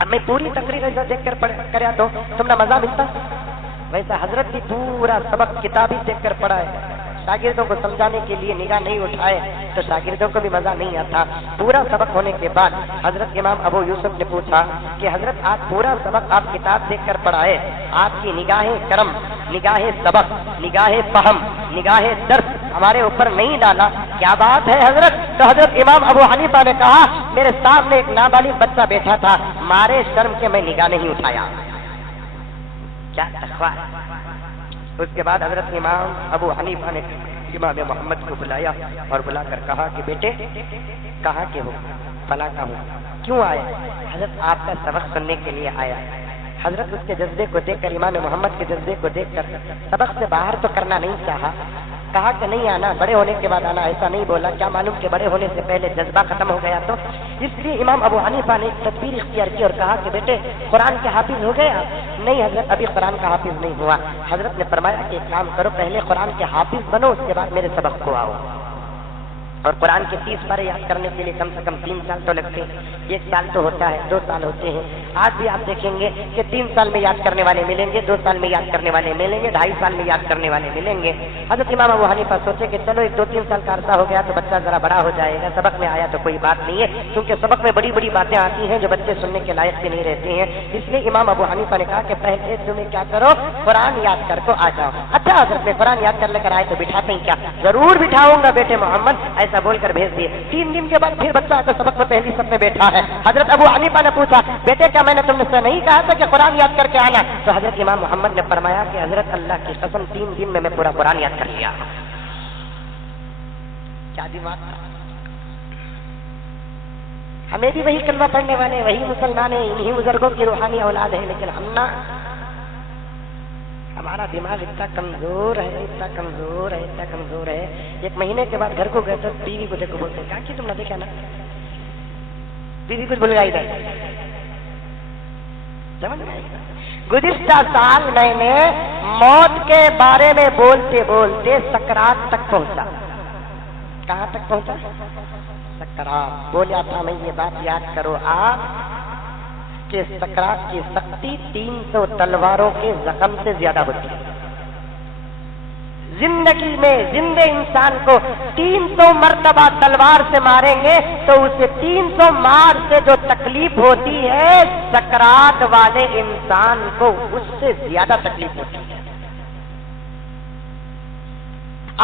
اب میں پوری تقریر ایسا دیکھ کر کریا تو تم نے مزہ ملتا, ویسا حضرت بھی پورا سبق کتابی دیکھ کر پڑھائے. شاگردوں کو سمجھانے کے لیے نگاہ نہیں اٹھائے تو شاگردوں کو بھی مزہ نہیں آتا. پورا سبق ہونے کے بعد حضرت امام ابو یوسف نے پوچھا کہ حضرت آج پورا سبق آپ کتاب دیکھ کر پڑھائے, آپ کی نگاہ کرم, نگاہ سبق, نگاہ فہم, نگاہ درس ہمارے اوپر نہیں ڈالا, کیا بات ہے حضرت؟ تو حضرت امام ابو حنیفہ نے کہا میرے سامنے ایک نابالغ بچہ بیٹھا تھا, مارے شرم کے میں نگاہ نہیں اٹھایا. کیا تقویٰ. اس کے بعد حضرت امام ابو حنیفہ نے امام محمد کو بلایا اور بلا کر کہا کہ بیٹے کہاں کے ہو؟ فلاں کا ہوں. کیوں آئے؟ حضرت آپ کا سبق سننے کے لیے آیا. حضرت اس کے جذبے کو دیکھ کر, امام محمد کے جذبے کو دیکھ کر سبق سے باہر تو کرنا نہیں چاہا, کہا کہ نہیں آنا, بڑے ہونے کے بعد آنا. ایسا نہیں بولا, کیا معلوم کہ بڑے ہونے سے پہلے جذبہ ختم ہو گیا تو. اس لیے امام ابو حنیفہ نے ایک تدبیر اختیار کی اور کہا کہ بیٹے قرآن کے حافظ ہو گئے آپ؟ نہیں حضرت ابھی قرآن کا حافظ نہیں ہوا. حضرت نے فرمایا کہ ایک کام کرو, پہلے قرآن کے حافظ بنو, اس کے بعد میرے سبق کو آؤ. اور قرآن کے 30 پارے یاد کرنے کے لیے کم سے کم 3 سال تو لگتے ہیں. 1 سال تو ہوتا ہے, 2 سال ہوتے ہیں. آج بھی آپ دیکھیں گے کہ 3 سال میں یاد کرنے والے ملیں گے, 2 سال میں یاد کرنے والے ملیں گے, 2.5 سال میں یاد کرنے والے ملیں گے. حضرت امام ابو حنیفہ سوچے کہ چلو 2-3 سال کا عرصہ ہو گیا تو بچہ ذرا بڑا ہو جائے گا, سبق میں آیا تو کوئی بات نہیں ہے, کیونکہ سبق میں بڑی بڑی باتیں آتی ہیں جو بچے سننے کے لائق بھی نہیں رہتے ہیں. اس لیے امام ابو حنیفہ نے کہا کہ پہلے تمہیں کیا کرو, قرآن یاد کر کو آ جاؤ. اچھا حضرت میں قرآن یاد کر لے کر آئے تو بٹھاتے ہیں کیا؟ ضرور بٹھاؤں گا بیٹے محمد, ایسا بول کر بھیج دیے. 3 دن کے بعد پھر بچہ آ کر سبق میں پہلی صف میں بیٹھا ہے. حضرت ابو حنیفہ نے پوچھا, بیٹے کیا میں نے تم سے نہیں کہا تھا کہ قرآن یاد کر کے آنا؟ تو حضرت امام محمد نے فرمایا کہ حضرت اللہ کی قسم 3 دن میں پورا قرآن یاد کر لیا. کیا دماغ تھا. ہمیں بھی وہی کلمہ پڑھنے والے, وہی مسلمان ہیں, انہی بزرگوں کی روحانی اولاد ہے, لیکن ہم نہ, ہمارا دماغ اتنا کمزور ہے, اتنا کمزور ہے, اتنا کمزور ہے. 1 مہینے کے بعد گھر کو گئے تو بیوی کو دیکھو بولتے کیا کہ تم نے دیکھا نا, بیوی کچھ بھول گئی گئے. گزشتہ سال میں نے موت کے بارے میں بولتے بولتے سکرات تک پہنچا. کہاں تک پہنچا؟ سکرات. بولا تھا میں یہ بات یاد کرو آپ کہ سکرات کی سختی 300 تلواروں کے زخم سے زیادہ ہوتی ہے. زندگی میں زندے انسان کو 300 مرتبہ تلوار سے ماریں گے تو اسے 300 مار سے جو تکلیف ہوتی ہے, سکرات والے انسان کو اس سے زیادہ تکلیف ہوتی ہے.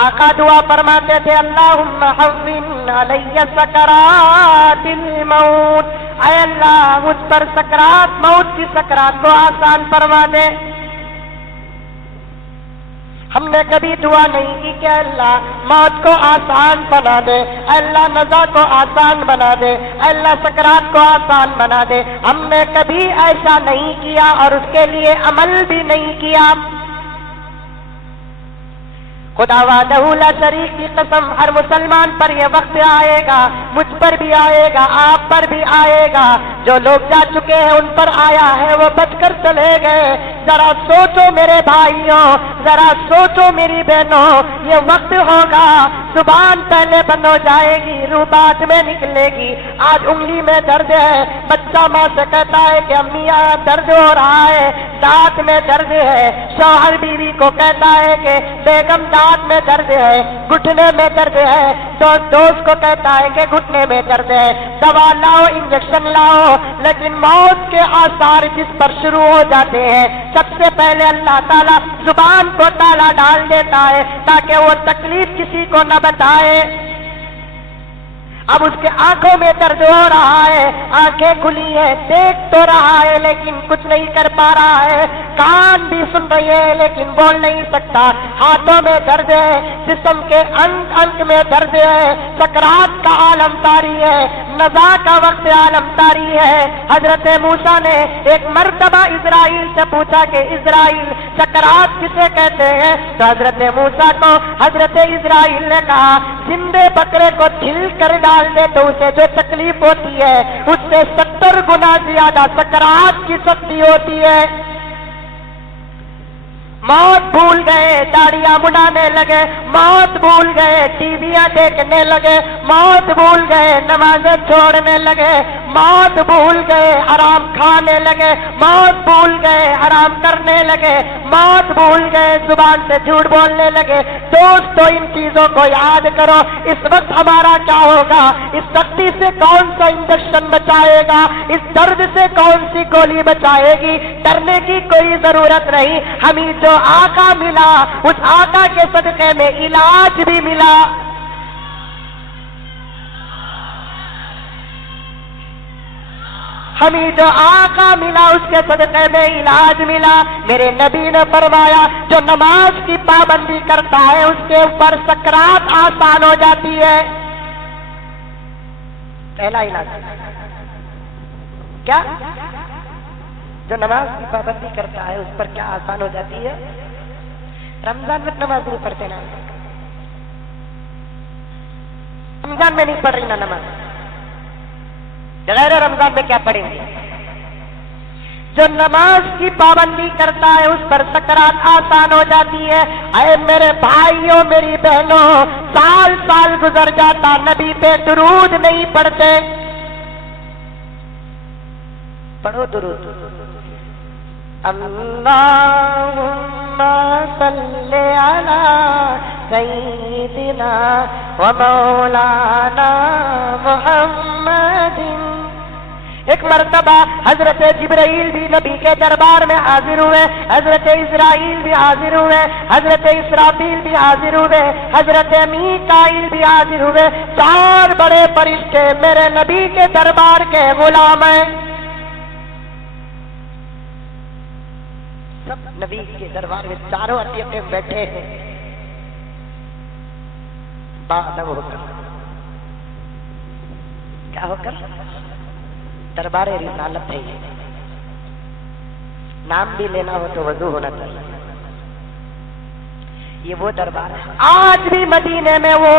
آقا دعا فرماتے تھے, اللہم حوّن علی سکرات الموت, اے اللہ مجھ پر سکرات, موت کی سکرات کو آسان فرما دے. ہم نے کبھی دعا نہیں کی کہ اللہ موت کو آسان بنا دے, اللہ نزا کو آسان بنا دے, اللہ سکرات کو آسان بنا دے. ہم نے کبھی ایسا نہیں کیا اور اس کے لیے عمل بھی نہیں کیا. خدا وحدہ لا شریک کی قسم, ہر مسلمان پر یہ وقت آئے گا, مجھ پر بھی آئے گا, آپ پر بھی آئے گا. جو لوگ جا چکے ہیں ان پر آیا ہے, وہ بچ کر چلے گئے. ذرا سوچو میرے بھائیوں, ذرا سوچو میری بہنوں, یہ وقت ہوگا زبان پہلے بند ہو جائے گی, روح بعد میں نکلے گی. آج انگلی میں درد ہے, بچہ ماں سے کہتا ہے کہ امی یہاں درد ہو رہا ہے, دانت میں درد ہے. شوہر بیوی کو کہتا ہے کہ بیگم دانت میں درد ہے, گھٹنے میں درد ہے. تو دوست کو کہتا ہے کہ گھٹنے میں درد ہے, دوا لاؤ, انجیکشن لاؤ. لیکن موت کے آثار جس پر شروع ہو جاتے ہیں, سب سے پہلے اللہ تعالیٰ زبان کو تالا ڈال دیتا ہے تاکہ وہ تکلیف کسی کو نہ بتائے. اب اس کے آنکھوں میں درد ہو رہا ہے, آنکھیں کھلی ہیں, دیکھ تو رہا ہے لیکن کچھ نہیں کر پا رہا ہے. کان بھی سن رہی ہے لیکن بول نہیں سکتا. ہاتھوں میں درد ہے, جسم کے انگ انگ میں درد ہے. سکرات کا عالم طاری ہے, نزا کا وقت عالم طاری ہے. حضرت موسیٰ نے ایک مرتبہ اسرائیل سے پوچھا کہ اسرائیل سکرات کسے کہتے ہیں؟ تو حضرت موسیٰ کو حضرت اسرائیل نے کہا, زندے بکرے کو چھل کر ڈال دے تو اسے جو تکلیف ہوتی ہے اس سے 70 گنا زیادہ سکرات کی سختی ہوتی ہے. موت بھول گئے, داڑیاں بنانے لگے, موت بھول گئے, ٹی ویاں دیکھنے لگے, موت بھول گئے, نمازیں چھوڑنے لگے, موت بھول گئے, حرام کھانے لگے, موت بھول گئے, حرام کرنے لگے, موت بھول گئے, زبان سے جھوٹ بولنے لگے. دوستو ان چیزوں کو یاد کرو. اس وقت ہمارا کیا ہوگا؟ اس سختی سے کون سا انجیکشن بچائے گا؟ اس درد سے کون سی گولی بچائے گی؟ ڈرنے کی کوئی ضرورت نہیں. ہمیں جو آقا ملا اس آقا کے صدقے میں علاج بھی ملا. ہمیں جو آقا ملا اس کے صدقے میں علاج ملا. میرے نبی نے فرمایا جو نماز کی پابندی کرتا ہے اس کے اوپر سکرات آسان ہو جاتی ہے. پہلا علاج کیا؟ جو نماز کی پابندی کرتا ہے اس پر کیا آسان ہو جاتی ہے؟ رمضان میں نماز نہیں پڑھتے نا, رمضان میں نہیں پڑھ رہی نا نماز, غیر رمضان میں کیا پڑھیں گے؟ جو نماز کی پابندی کرتا ہے اس پر سکرات آسان ہو جاتی ہے۔ اے میرے بھائیوں میری بہنوں، سال سال گزر جاتا نبی پہ درود نہیں پڑھتے۔ پڑھو درود۔ اللہم صلی علی سیدنا و مولانا محمد۔ ایک مرتبہ حضرت جبرائیل بھی نبی کے دربار میں حاضر ہوئے، حضرت اسرائیل بھی حاضر ہوئے، حضرت اسرافیل بھی حاضر ہوئے، حضرت میکائیل بھی حاضر ہوئے۔ چار بڑے فرشتے میرے نبی کے دربار کے غلام ہیں۔ سب نبی کے دربار میں چاروں اپنے اپنے بیٹھے ہیں۔ بادم ہو کر کیا ہو کر دربار رسالت ہے۔ یہ نام بھی لینا ہو تو وضو ہونا چاہیے۔ یہ وہ دربار ہے، آج بھی مدینے میں وہ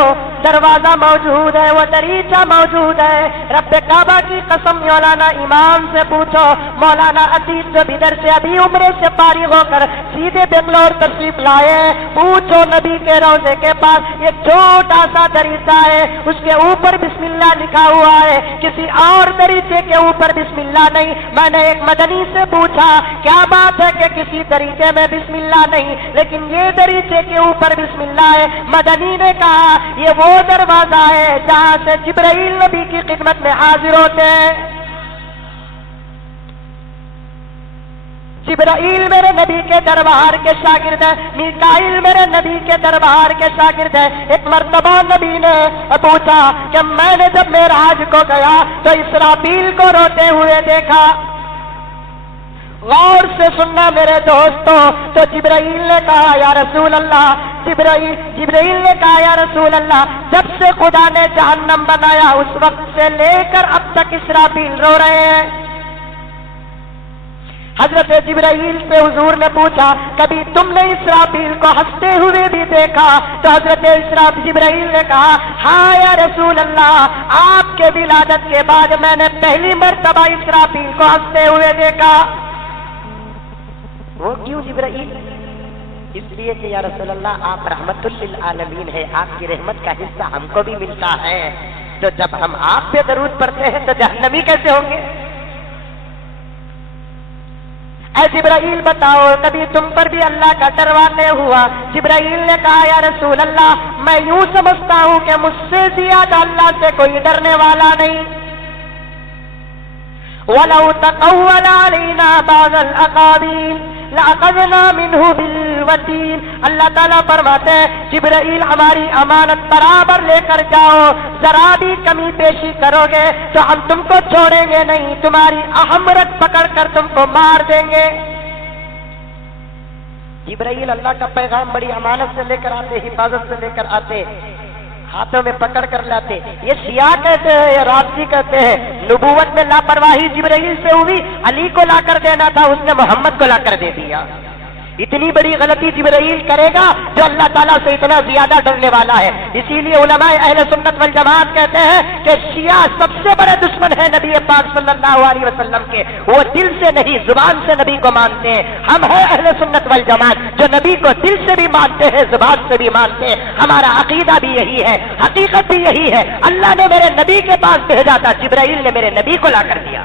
دروازہ موجود ہے، وہ دریچہ موجود ہے۔ رب کعبہ کی قسم، مولانا امام سے پوچھو، مولانا عزیز جو بدر سے ابھی عمرے سے فارغ ہو کر سیدھے بنگلور تشریف لائے، پوچھو نبی کے روضے کے پاس ایک چھوٹا سا دریچہ ہے، اس کے اوپر بسم اللہ لکھا ہوا ہے، کسی اور دریچے کے اوپر بسم اللہ نہیں۔ میں نے ایک مدنی سے پوچھا کیا بات ہے کہ کسی دریچے میں بسم اللہ نہیں لیکن یہ دریچے کے اوپر بسم اللہ ہے؟ مدنی نے کہا یہ وہ دروازہ ہے جہاں سے جبرائیل نبی کی خدمت میں حاضر ہوتے ہیں۔ جبرائیل میرے نبی کے دربار کے شاگرد ہیں، میکائیل میرے نبی کے دربار کے شاگرد ہیں۔ ایک مرتبہ نبی نے پوچھا کہ میں نے جب معراج کو گیا تو اسرافیل کو روتے ہوئے دیکھا۔ غور سے سننا میرے دوستوں، تو جبرائیل نے کہا یا رسول اللہ، جبرائیل نے کہا یا رسول اللہ، جب سے خدا نے جہنم بنایا اس وقت سے لے کر اب تک اسرافیل رو رہے ہیں۔ حضرت جبرائیل سے حضور نے پوچھا کبھی تم نے اسرافیل کو ہنستے ہوئے بھی دیکھا؟ تو حضرت جبرائیل نے کہا ہاں یا رسول اللہ، آپ کے ولادت کے بعد میں نے پہلی مرتبہ اسرافیل کو ہنستے ہوئے دیکھا۔ وہ کیوں جبرائیل؟ اس لیے کہ یا رسول اللہ آپ رحمت للعالمین ہے، آپ کی رحمت کا حصہ ہم کو بھی ملتا ہے، تو جب ہم آپ پہ درود پڑھتے ہیں تو جہنمی کیسے ہوں گے؟ اے جبرائیل بتاؤ کبھی تم پر بھی اللہ کا ڈر واقع ہوا؟ جبرائیل نے کہا یا رسول اللہ میں یوں سمجھتا ہوں کہ مجھ سے زیادہ اللہ سے کوئی ڈرنے والا نہیں۔ وَلَوْ تَقَوَّلَ عَلَيْنَا بَعْضَ الْأَقَاوِيلِ لَأَخَذْنَا مِنْهُ بِالْوَتِينِ۔ اللہ تعالیٰ فرماتے ہیں جبرائیل ہماری امانت برابر لے کر جاؤ، ذرا بھی کمی بیشی کرو گے تو ہم تم کو چھوڑیں گے نہیں، تمہاری احمرت پکڑ کر تم کو مار دیں گے۔ جبرائیل اللہ کا پیغام بڑی امانت سے لے کر آتے، حفاظت سے لے کر آتے، ہاتھوں میں پکڑ کر لاتے۔ یہ شیعہ کہتے ہیں، یہ رافضی کہتے ہیں نبوت میں لاپرواہی جبرائیل سے ہوئی، علی کو لا کر دینا تھا، اس نے محمد کو لا کر دے دیا۔ اتنی بڑی غلطی جبرائیل کرے گا جو اللہ تعالیٰ سے اتنا زیادہ ڈرنے والا ہے۔ اسی لیے علماء اہل سنت والجماعت کہتے ہیں کہ شیعہ سب سے بڑے دشمن ہے نبی پاک صلی اللہ علیہ وسلم کے، وہ دل سے نہیں زبان سے نبی کو مانتے ہیں۔ ہم ہیں اہل سنت والجماعت جو نبی کو دل سے بھی مانتے ہیں، زبان سے بھی مانتے ہیں، ہمارا عقیدہ بھی یہی ہے، حقیقت بھی یہی ہے۔ اللہ نے میرے نبی کے پاس بھیجا تھا، جبرائیل نے میرے نبی کو لا کر دیا۔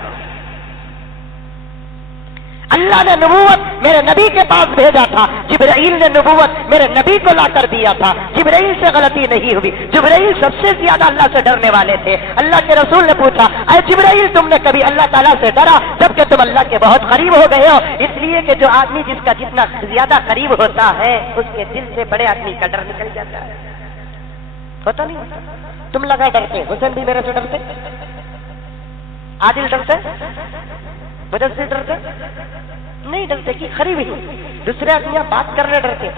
اللہ نے نبوت میرے نبی کے پاس بھیجا تھا، جبرائیل نے نبوت میرے نبی کو لا کر دیا تھا۔ جبرائیل سے غلطی نہیں ہوئی، جبرائیل سب سے زیادہ اللہ سے ڈرنے والے تھے۔ اللہ کے رسول نے پوچھا اے جبرائیل تم نے کبھی اللہ تعالیٰ سے ڈرا جبکہ تم اللہ کے بہت قریب ہو گئے ہو؟ اس لیے کہ جو آدمی جس کا جتنا زیادہ قریب ہوتا ہے اس کے دل سے بڑے آدمی کا ڈر نکل جاتا ہے۔ ہوتا نہیں؟ تم لگا ڈرتے، حسین بھی میرے سے ڈرتے، عادل ڈرتے، مدثر ڈرتے نہیں؟ ڈرتے کہ قریب ہی دوسرے آدمی بات کرنے ڈرتے،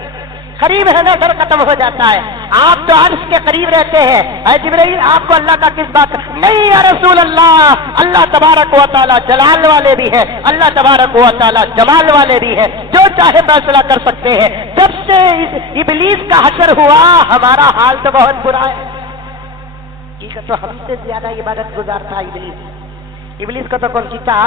قریب ہے نا ڈر ختم ہو جاتا ہے۔ آپ تو عرش کے قریب رہتے ہیں، اے جبرائیل آپ کو اللہ کا کس بات نہیں؟ یا رسول اللہ، اللہ تبارک و تعالیٰ جلال والے بھی ہے، اللہ تبارک و تعالیٰ جمال والے بھی ہے، جو چاہے فیصلہ کر سکتے ہیں۔ جب سے ابلیس کا حشر ہوا ہمارا حال تو بہت برا ہے، تو ہم سے زیادہ عبادت گزار تھا ابلیس۔ ابلیس کو تو کون جیتا؟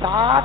7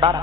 12।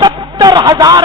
70,000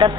10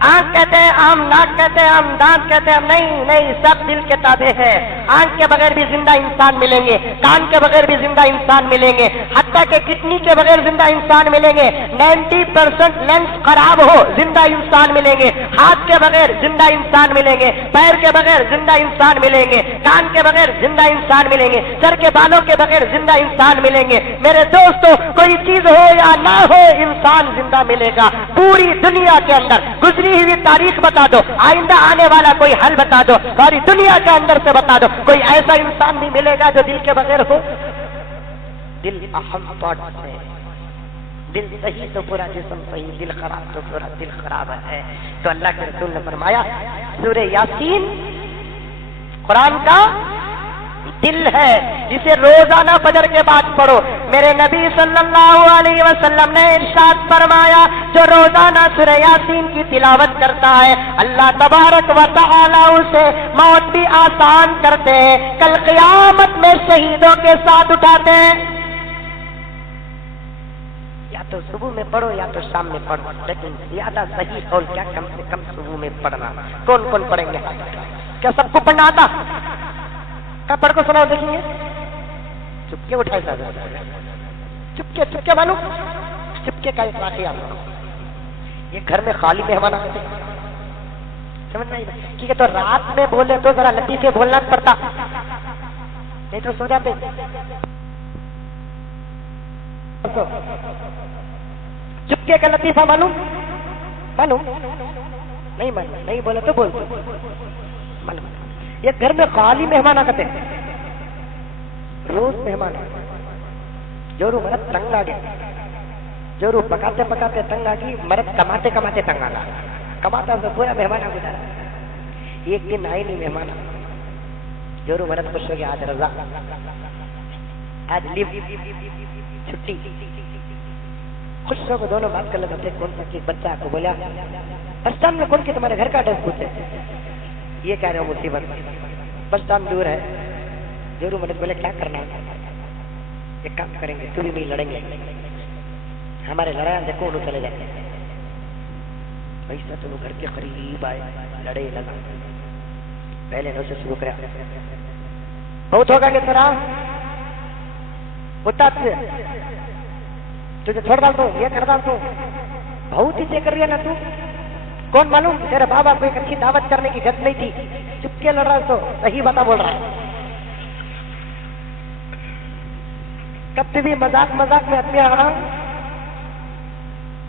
آنکھ کہتے ہیں ہم، ناک کہتے ہیں ہم، دانت کہتے ہیں ہم، نہیں نہیں، سب دل کے تابع ہے۔ آنکھ کے بغیر بھی زندہ انسان ملیں گے، کان کے بغیر بھی زندہ انسان ملیں گے، حتیٰ کہ کڈنی کے بغیر زندہ انسان ملیں گے، 90% لینس خراب ہو زندہ انسان ملیں گے، ہاتھ کے بغیر زندہ انسان ملیں گے، پیر کے بغیر زندہ انسان ملیں گے، کان کے بغیر زندہ انسان ملیں گے، سر کے بالوں کے بغیر زندہ انسان ملیں گے۔ میرے دوستو، کوئی چیز ہو یا نہ ہو، انسان زندہ ملے گا۔ پوری دنیا کے اندر گزری ہوئی تاریخ بتا دو، آئندہ آنے والا کوئی حل بتا دو، ساری دنیا کے اندر سے بتا دو، کوئی ایسا انسان نہیں ملے گا جو دل کے بغیر ہو۔ دل اہم پارٹ ہے، دل صحیح تو پورا جسم صحیح، دل خراب تو پورا دل خراب ہے۔ تو اللہ کے رسول نے فرمایا سورہ یاسین قرآن کا دل ہے، جسے روزانہ فجر کے بعد پڑھو۔ میرے نبی صلی اللہ علیہ وسلم نے ارشاد فرمایا جو روزانہ سورہ یاسین کی تلاوت کرتا ہے، اللہ تبارک و تعالی اسے موت بھی آسان کرتے ہیں، کل قیامت میں شہیدوں کے ساتھ اٹھاتے ہیں۔ یا تو صبح میں پڑھو یا تو شام میں پڑھو، لیکن زیادہ صحیح قول کیا، کم سے کم صبح میں پڑھنا۔ کون کون پڑھیں گے؟ کیا سب کو پڑھنا آتا؟ پڑھ کو سناؤ دیکھیں گے۔ چپکے اٹھائے جا چپکے چپکے معلوم، چپکے کا ایک واقعہ، یہ گھر میں خالی مہمان آتے سمجھ نہیں، ٹھیک ہے تو رات میں بولے تو ذرا لطیفے بولنا پڑتا، نہیں تو سو جاتے۔ چپکے کا لطیفہ معلوم معلوم نہیں، معلوم نہیں بولے تو بول معلوم۔ یہ گھر میں خالی مہمان آتے روز مہمان، جو رو مرد تنگ آ گیا، جو رو پکاتے پکاتے تنگ آ گئی، مرد کماتے کماتے تنگ آ گیا، کماتا تو پورا مہمان آ گزارا۔ ایک دن آئے نہیں مہمان، جو رو مرد خوش ہو گیا، آج رضا، آج لیو، چھٹی، خوش ہو کے دونوں بات کر لیتے۔ کون سا چیز بچہ کو بولا بس اسٹینڈ میں کون کے تمہارے گھر کا ایڈریس پوچھے، یہ کہہ رہے ہو مصیبت، بس اسٹینڈ دور ہے۔ جو رو مرد بولے کیا کرنا ہے، ایک کام کریں گے، تو بھی لڑیں گے، ہمارے لڑائی دیکھو انہوں چلے جائیں گے، ایسا تو گھر کے قریب آئے، لڑے لگا، پہلے نو سے شروع کرا، بہت ہوگا کہ طرح ہوتا تجھے چھوڑ ڈال دو، یہ کر ڈال دو، بہت ہی کر رہی ہے نا تو، کون معلوم تیرے بابا کو ایک اچھی دعوت کرنے کی جد نہیں تھی، چپکے لڑ رہا ہے تو صحیح بتا بول رہا ہے۔ کبھی بھی مذاق مذاق میں آدمی آ رہا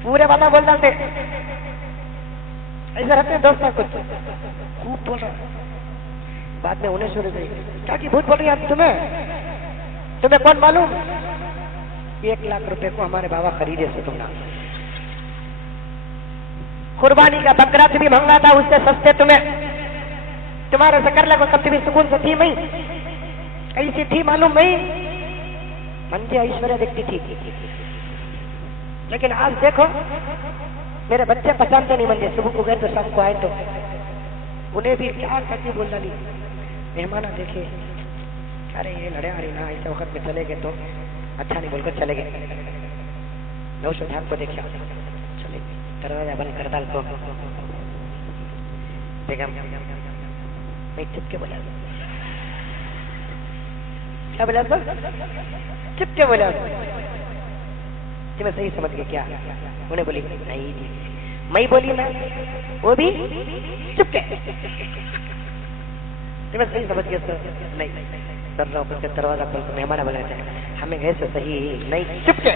پورے بتا بول ڈالتے، ایسے رہتے ہیں دوست کچھ خوب بول رہا ہے، بعد میں انہیں شروع گئی کیا کہ بھوت بول رہی ہے تمہیں کون معلوم، 1 لاکھ روپے کو ہمارے بابا خریدے سے تم نہ، قربانی کا بکرا سے بھی مہنگا تھا، اس سے سستے تمہارے سے کر لگو، کبھی بھی سکون سے تھی میں ایسی تھی معلوم نہیں، منجے ایشوریا دیکھتی تھی، لیکن آج دیکھو میرے بچے پہچانتے نہیں منجے، صبح کو گئے تو شام کو آئے تو انہیں بھی کیا کرتی بول ڈالی، مہمان دیکھے ارے یہ لڑے آ رہی نا، ایسے وقت میں چلے گئے تو اچھا نہیں بول کر چلے گئے، نوش ڈھاک کو دیکھا چلے گئے، دروازہ بند کر ڈال کو بیگم میں چپ کے بولا، کیا بولا چپ کے بولا، میں صحیح سمجھ گیا کیا، انہیں بولی نہیں میں بولی نا، وہ بھی چپ کے، میں صحیح سمجھ گیا نہیں کر رہا ہوں، دروازہ کھول کے مہمان بنا جائے، ہمیں گئے سے صحیح نہیں چپ کے،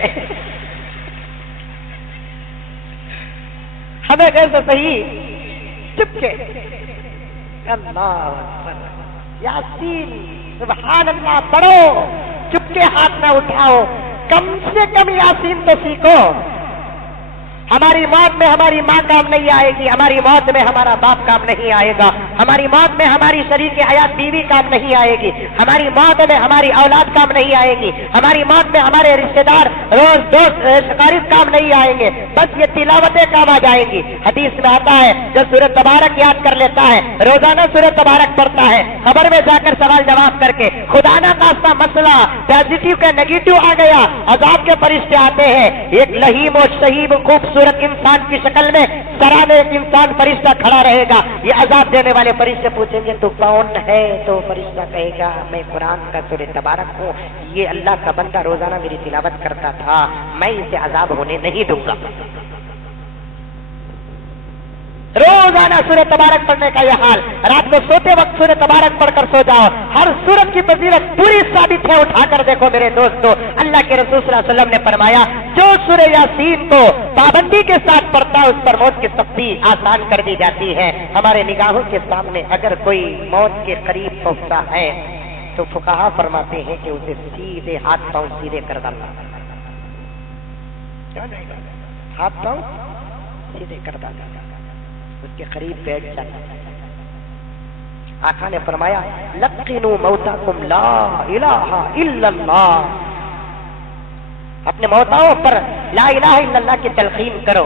ہمیں گئے سے صحیح چپ کے، اللہ یاسین سبحان اللہ پڑھو، چپ کے ہاتھ نہ اٹھاؤ، کم سے کم یاسین تو سیکھو۔ ہماری موت میں ہماری ماں کام نہیں آئے گی، ہماری موت میں ہمارا باپ کام نہیں آئے گا، ہماری موت میں ہماری شریک حیات بیوی کام نہیں آئے گی، ہماری موت میں ہماری اولاد کام نہیں آئے گی، ہماری موت میں ہمارے رشتے دار روز دوست شکارف کام نہیں آئیں گے، بس یہ تلاوتیں کام آ جائیں گی۔ حدیث میں آتا ہے جو سورۃ تبارک یاد کر لیتا ہے، روزانہ سورۃ تبارک پڑھتا ہے، خبر میں جا کر سوال جواب کر کے خدا نہ خواستہ مسئلہ پازیٹیو کا نیگیٹو آ گیا، عذاب کے فرشتے آتے ہیں، ایک لہیم و شہیم خوبصورت انسان کی شکل میں سرانے ایک انسان فرشتہ کھڑا رہے گا، یہ عذاب دینے والے فرشتے پوچھیں گے تو کون ہے؟ تو فرشتہ کہے گا میں قرآن کا سورۃ تبارک ہوں، یہ اللہ کا بندہ روزانہ میری تلاوت کرتا تھا، میں اسے عذاب ہونے نہیں دوں گا۔ روزانہ سورۃ تبارک پڑھنے کا یہ حال، رات کو سوتے وقت سورۃ تبارک پڑھ کر سو جاؤ، ہر سورت کی فضیلت پوری ثابت ہے، اٹھا کر دیکھو میرے دوستو۔ اللہ کے رسول صلی اللہ علیہ وسلم نے فرمایا جو سورہ یاسین کو پابندی کے ساتھ پڑھتا ہے اس پر موت کی سختی آسان کر دی جاتی ہے۔ ہمارے نگاہوں کے سامنے اگر کوئی موت کے قریب پہنچتا ہے تو فقہا فرماتے ہیں کہ اسے سیدھے ہاتھ پاؤں سیدھے کر ڈالنا، ہاتھ پاؤں سیدھے کر ڈالنا، اس کے قریب بیٹھ جانا۔ آقا نے فرمایا لقنوا موتاکم لا الہ الا اللہ، اپنے موتاؤں پر لا الہ الا اللہ کی تلقین کرو،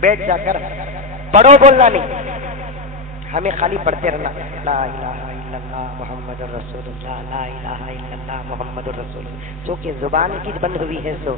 بیٹھ جا کر پڑھو، بولنا نہیں، ہمیں خالی پڑھتے رہنا لا الہ الا اللہ محمد الرسول اللہ، لا الہ الا اللہ محمد الرسول اللہ، چونکہ زبان کی بند ہوئی ہے سو،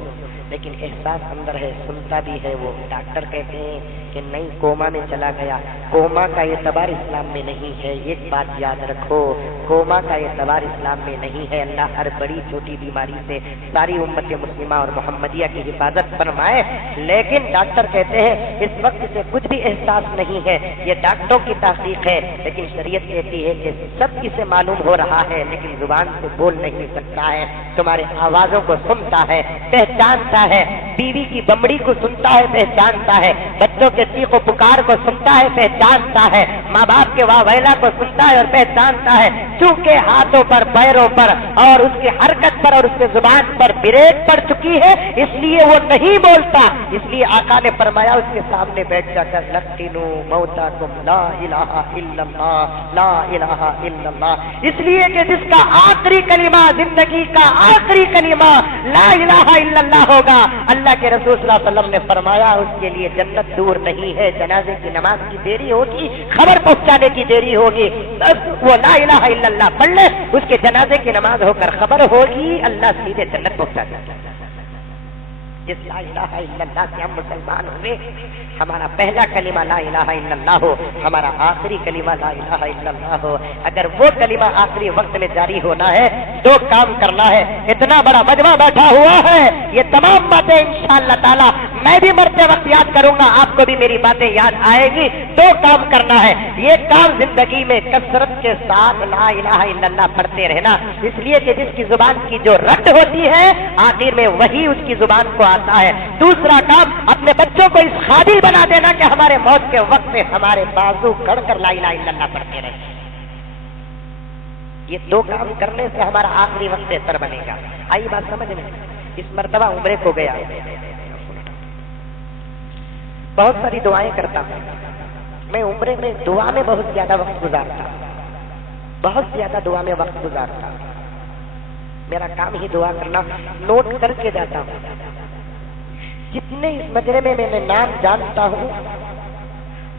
لیکن احساس اندر ہے، سنتا بھی ہے وہ۔ ڈاکٹر کہتے ہیں کہ نہیں کوما میں چلا گیا، کوما کا اعتبار اسلام میں نہیں ہے، ایک بات یاد رکھو، کوما کا اعتبار اسلام میں نہیں ہے۔ اللہ ہر بڑی چھوٹی بیماری سے ساری امت مسلمہ اور محمدیہ کی حفاظت فرمائے، لیکن ڈاکٹر کہتے ہیں اس وقت سے کچھ بھی احساس نہیں ہے، یہ ڈاکٹروں کی تحقیق ہے، لیکن شریعت کہتی ہے کہ سب کسے معلوم ہو رہا ہے لیکن زبان سے بول نہیں سکتا ہے، تمہارے آوازوں کو سنتا ہے، پہچانتا ہے، بیوی کی بمڑی کو سنتا ہے، پہچانتا ہے، بچوں کے چیخ و پکار کو سنتا ہے، پہچانتا ہے، ماں باپ کے واہ ویلا کو سنتا ہے اور پہچانتا ہے۔ چونکہ ہاتھوں پر، پیروں پر اور اس کی حرکت پر اور اس کے زبان پر بریک پڑ چکی ہے، اس لیے وہ نہیں بولتا، اس لیے آقا نے فرمایا اس کے سامنے بیٹھ جا کر لقنوا موتاکم لا الہ الا اللہ، لا الہ الا اللہ، اس لیے کہ جس کا آخری کلمہ، زندگی کا آخری کلمہ لا الہ الا اللہ ہوگا، اللہ کے رسول صلی اللہ علیہ وسلم نے فرمایا اس کے لیے جنت دور نہیں ہے، جنازے کی نماز کی دیری ہوگی، خبر پہنچانے کی دیری ہوگی، بس وہ لا الہ الا اللہ پڑھ لے، اس کے جنازے کی نماز ہو کر خبر ہوگی، اللہ سیدھے جنت پہنچا جاتا ہے۔ جس لا الہ الا اللہ سے ہم مسلمان ہوئے، ہمارا پہلا کلمہ لا الہ الا اللہ ہو، ہمارا آخری کلمہ لا الہ الا اللہ ہو۔ اگر وہ کلمہ آخری وقت میں جاری ہونا ہے، دو کام کرنا ہے، اتنا بڑا مجمع بیٹھا ہوا ہے، یہ تمام باتیں انشاءاللہ تعالی میں بھی مرتے وقت یاد کروں گا، آپ کو بھی میری باتیں یاد آئے گی۔ دو کام کرنا ہے، یہ کام زندگی میں کثرت کے ساتھ لا الہ الا اللہ پڑھتے رہنا، اس لیے کہ جس کی زبان کی جو رد ہوتی ہے آخر میں وہی اس کی زبان کو آتا ہے۔ دوسرا کام، اپنے بچوں کو اس قابل بنا دینا کہ ہمارے موت کے وقت میں ہمارے بازو کڑ کر لا الہ الا اللہ پڑھتے رہیں۔ یہ دو کام کرنے سے ہمارا آخری وقت بہتر بنے گا۔ آئی بات سمجھ میں؟ اس مرتبہ عمرے کو گیا، بہت ساری دعائیں کرتا ہوں میں، عمرے میں دعا میں بہت زیادہ وقت گزارتا، بہت زیادہ دعا میں وقت گزارتا، میرا کام ہی دعا کرنا، نوٹ کر کے جاتا ہوں، جتنے اس مجرے میں میں نام جانتا ہوں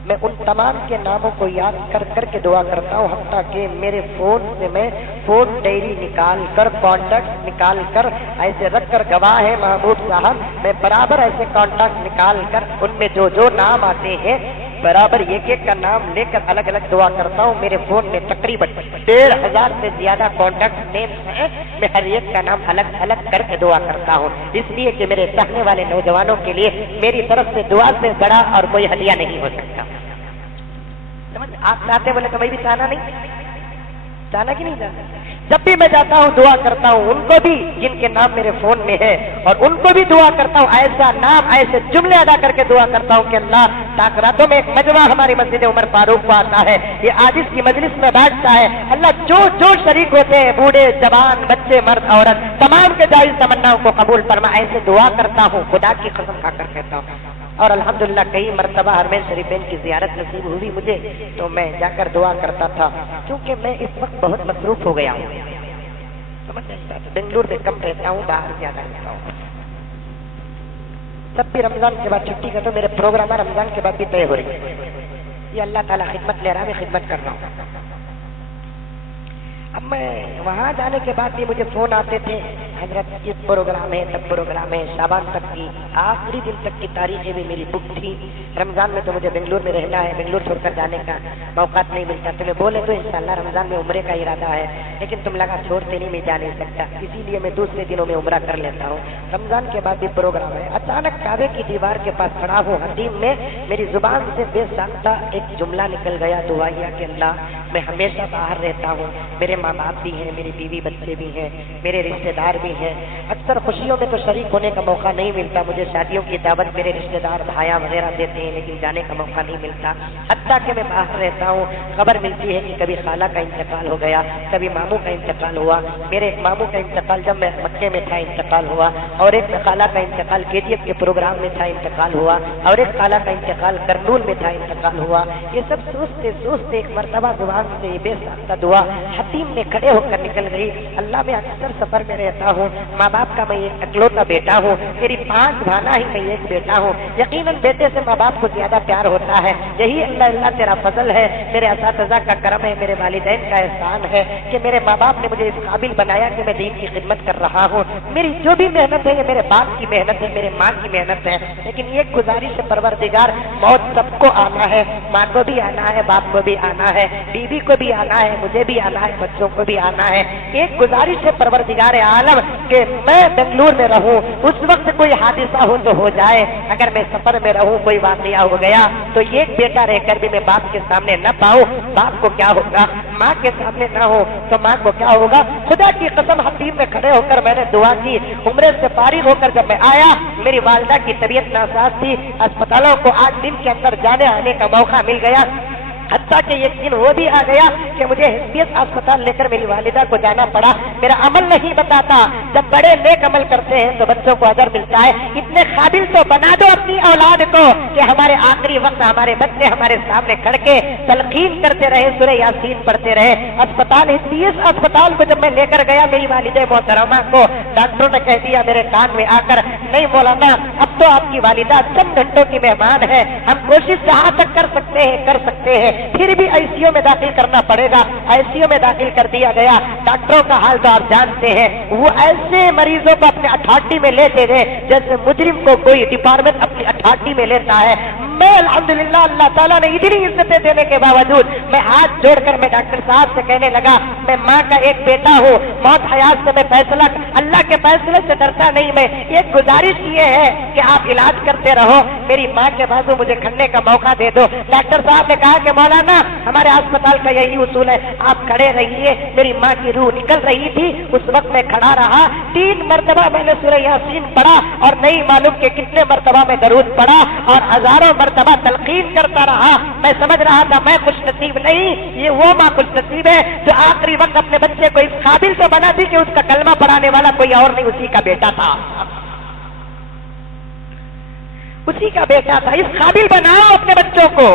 میں ان تمام کے ناموں کو یاد کر کر کے دعا کرتا ہوں، حتیٰ کہ میرے فون سے میں فون ڈائری نکال کر، کانٹیکٹ نکال کر ایسے رکھ کر، گواہ ہے محمود صاحب، میں برابر ایسے کانٹیکٹ نکال کر ان میں جو جو نام آتے ہیں برابر ایک ایک کا نام لے کر الگ الگ دعا کرتا ہوں۔ میرے فون میں تقریباً 1500 سے زیادہ کانٹیکٹ نیمز ہیں، میں ہر ایک کا نام الگ الگ کر کے دعا کرتا ہوں، اس لیے کہ میرے چاہنے والے نوجوانوں کے لیے میری طرف سے دعا سے بڑا اور کوئی ہدیہ نہیں ہو سکتا۔ سمجھ؟ آپ چاہتے بولے تو میں بھی چاہنا نہیں، چاہنا کہ نہیں چاہنا؟ جب بھی میں جاتا ہوں دعا کرتا ہوں، ان کو بھی جن کے نام میرے فون میں ہے اور ان کو بھی دعا کرتا ہوں، ایسا نام ایسے جملے ادا کر کے دعا کرتا ہوں کہ اللہ تاکراتوں میں ایک مجمع ہماری مسجد عمر فاروق کو آتا ہے، یہ آج اس کی مجلس میں بیٹھتا ہے، اللہ جو جو شریک ہوتے ہیں، بوڑھے جوان بچے مرد عورت، تمام کے جائز تمناؤں کو قبول فرما، ایسے دعا کرتا ہوں، خدا کی قسم کھا کر کہتا ہوں۔ اور الحمدللہ کئی مرتبہ حرمین شریفین کی زیارت نصیب ہوئی مجھے تو میں جا کر دعا کرتا تھا، کیونکہ میں اس وقت بہت مصروف ہو گیا ہوں، بنگلور میں کم رہتا ہوں، باہر زیادہ رہتا ہوں۔ تب بھی رمضان کے بعد چھٹی کا تو میرے پروگرام رمضان کے بعد بھی طے ہو رہی ہے، یہ اللہ تعالیٰ خدمت لے رہا، میں خدمت کر رہا ہوں۔ اب میں وہاں جانے کے بعد بھی مجھے فون آتے تھے، حضرت یہ پروگرام ہے، تب پروگرام ہے، شعبان تک کی آخری دن تک کی تاریخیں بھی میری بک تھی۔ رمضان میں تو مجھے بنگلور میں رہنا ہے، بنگلور چھوڑ کر جانے کا موقع نہیں ملتا، تمہیں بولے تو انشاءاللہ رمضان میں عمرے کا ارادہ ہے، لیکن تم لگا چھوڑتے نہیں، میں جا نہیں سکتا، اسی لیے میں دوسرے دنوں میں عمرہ کر لیتا ہوں۔ رمضان کے بعد بھی پروگرام ہے۔ اچانک کعبے کی دیوار کے پاس کھڑا ہوں، حتیم میں میری زبان سے بے ساختہ ایک جملہ نکل گیا، دعائیا کہ اللہ میں ہمیشہ باہر رہتا ہوں، میرے ماں باپ بھی ہیں، میری بیوی بچے بھی ہیں، میرے رشتے دار بھی ہیں، اکثر خوشیوں میں تو شریک ہونے کا موقع نہیں ملتا، مجھے شادیوں کی دعوت میرے رشتے دار بھائیاں وغیرہ دیتے ہیں، لیکن جانے کا موقع نہیں ملتا، حتیٰ کہ میں باہر رہتا ہوں۔ خبر ملتی ہے کہ کبھی خالہ کا انتقال ہو گیا، کبھی ماموں کا انتقال ہوا، میرے ایک ماموں کا انتقال جب میں مکے میں تھا انتقال ہوا، اور ایک خالہ کا انتقال KGF کے پروگرام میں تھا انتقال ہوا، اور ایک خالہ کا انتقال کرنول میں تھا انتقال ہوا۔ یہ سب سوچتے سوچتے ایک مرتبہ زبان سے یہ بے ساختہ دعا حتیم میں کھڑے ہو کر نکل گئی، اللہ میں اکثر سفر میں رہتا ہوں، ماں باپ کا میں ایک اکلوتا بیٹا ہوں، میری 5 بھانا ہی میں ایک بیٹا ہوں، یقیناً بیٹے سے ماں باپ کو زیادہ پیار ہوتا ہے، یہی اللہ تیرا فضل ہے، میرے اساتذہ کا کرم ہے، میرے والدین کا احسان ہے کہ میرے ماں باپ نے مجھے اس قابل بنایا کہ میں دین کی خدمت کر رہا ہوں۔ میری جو بھی محنت ہے یہ میرے باپ کی محنت ہے، میرے ماں کی محنت ہے، لیکن یہ گزارش ہے پروردگار، موت سب کو آنا ہے، ماں کو بھی آنا ہے، باپ کو بھی آنا ہے، بیوی کو بھی آنا ہے، مجھے بھی آنا ہے، بچوں کو بھی آنا ہے۔ ایک گزارش ہے پروردگار عالم کہ میں بنگلور میں رہوں، اس وقت کوئی حادثہ ہو تو ہو جائے، اگر میں سفر میں رہوں کوئی واقعہ ہو گیا تو ایک بیٹا رہ کر بھی میں باپ کے سامنے نہ پاؤں، باپ کو کیا ہوگا، ماں کے سامنے نہ ہو تو ماں کو کیا ہوگا۔ خدا کی قسم حتیم میں کھڑے ہو کر میں نے دعا کی، عمرے سے فارغ ہو کر جب میں آیا میری والدہ کی طبیعت ناساز تھی، اسپتالوں کو 8 دن کے اندر جانے آنے کا موقع مل گیا، حتیٰ کہ ایک دن وہ بھی آ گیا کہ مجھے حسبیت اسپتال لے کر میری والدہ کو جانا پڑا۔ میرا عمل نہیں بتاتا، جب بڑے نیک عمل کرتے ہیں تو بچوں کو اجر ملتا ہے، اتنے قابل تو بنا دو اپنی اولاد کو کہ ہمارے آخری وقت ہمارے بچے ہمارے سامنے کھڑ کے تلقین کرتے رہے، سورہ یاسین پڑھتے رہے۔ اسپتال حسبیت اسپتال کو جب میں لے کر گیا میری والدہ محترمہ کو، ڈاکٹروں نے کہہ دیا میرے کان میں آ کر، نہیں مولانا اب تو آپ کی والدہ چند گھنٹوں کی مہمان ہے، ہم کوشش جہاں تک کر سکتے ہیں پھر بھی ICU میں داخل کرنا پڑے گا۔ ICU میں داخل کر دیا گیا۔ ڈاکٹروں کا حال تو آپ جانتے ہیں، وہ ایسے مریضوں کو اپنے اٹھاٹی میں لیتے تھے جیسے مجرم کو کوئی ڈپارٹمنٹ اپنی اٹھاٹی میں لیتا ہے۔ میں الحمدللہ اللہ تعالیٰ نے اتنی عزتیں دینے کے باوجود میں ہاتھ جوڑ کر میں ڈاکٹر صاحب سے کہنے لگا، میں ماں کا ایک بیٹا ہوں، موت حیات سے میں فیصلہ اللہ کے فیصلے سے ڈرتا نہیں، میں ایک گزارش یہ ہے کہ آپ علاج کرتے رہو، میری ماں کے بازو مجھے کھڑنے کا موقع دے دو۔ ڈاکٹر صاحب نے کہا کہ مولانا ہمارے اسپتال کا یہی اصول ہے، آپ کھڑے رہیے۔ میری ماں کی روح نکل رہی تھی، اس وقت میں کھڑا رہا، 3 مرتبہ میں نے سورہ یاسین پڑھا اور نہیں معلوم کہ کتنے مرتبہ میں درود پڑھا اور ہزاروں مرتبہ تلقین کرتا رہا۔ میں سمجھ رہا تھا میں خوش نصیب نہیں، یہ وہ ماں خوش نصیب ہے جو آخری وقت اپنے بچے کو اس قابل تو بنا دی کہ اس کا کلمہ پڑھانے والا کوئی اور نہیں، اسی کا بیٹا تھا، اسی کا بیٹا تھا۔ اس قابل بناؤ اپنے بچوں کو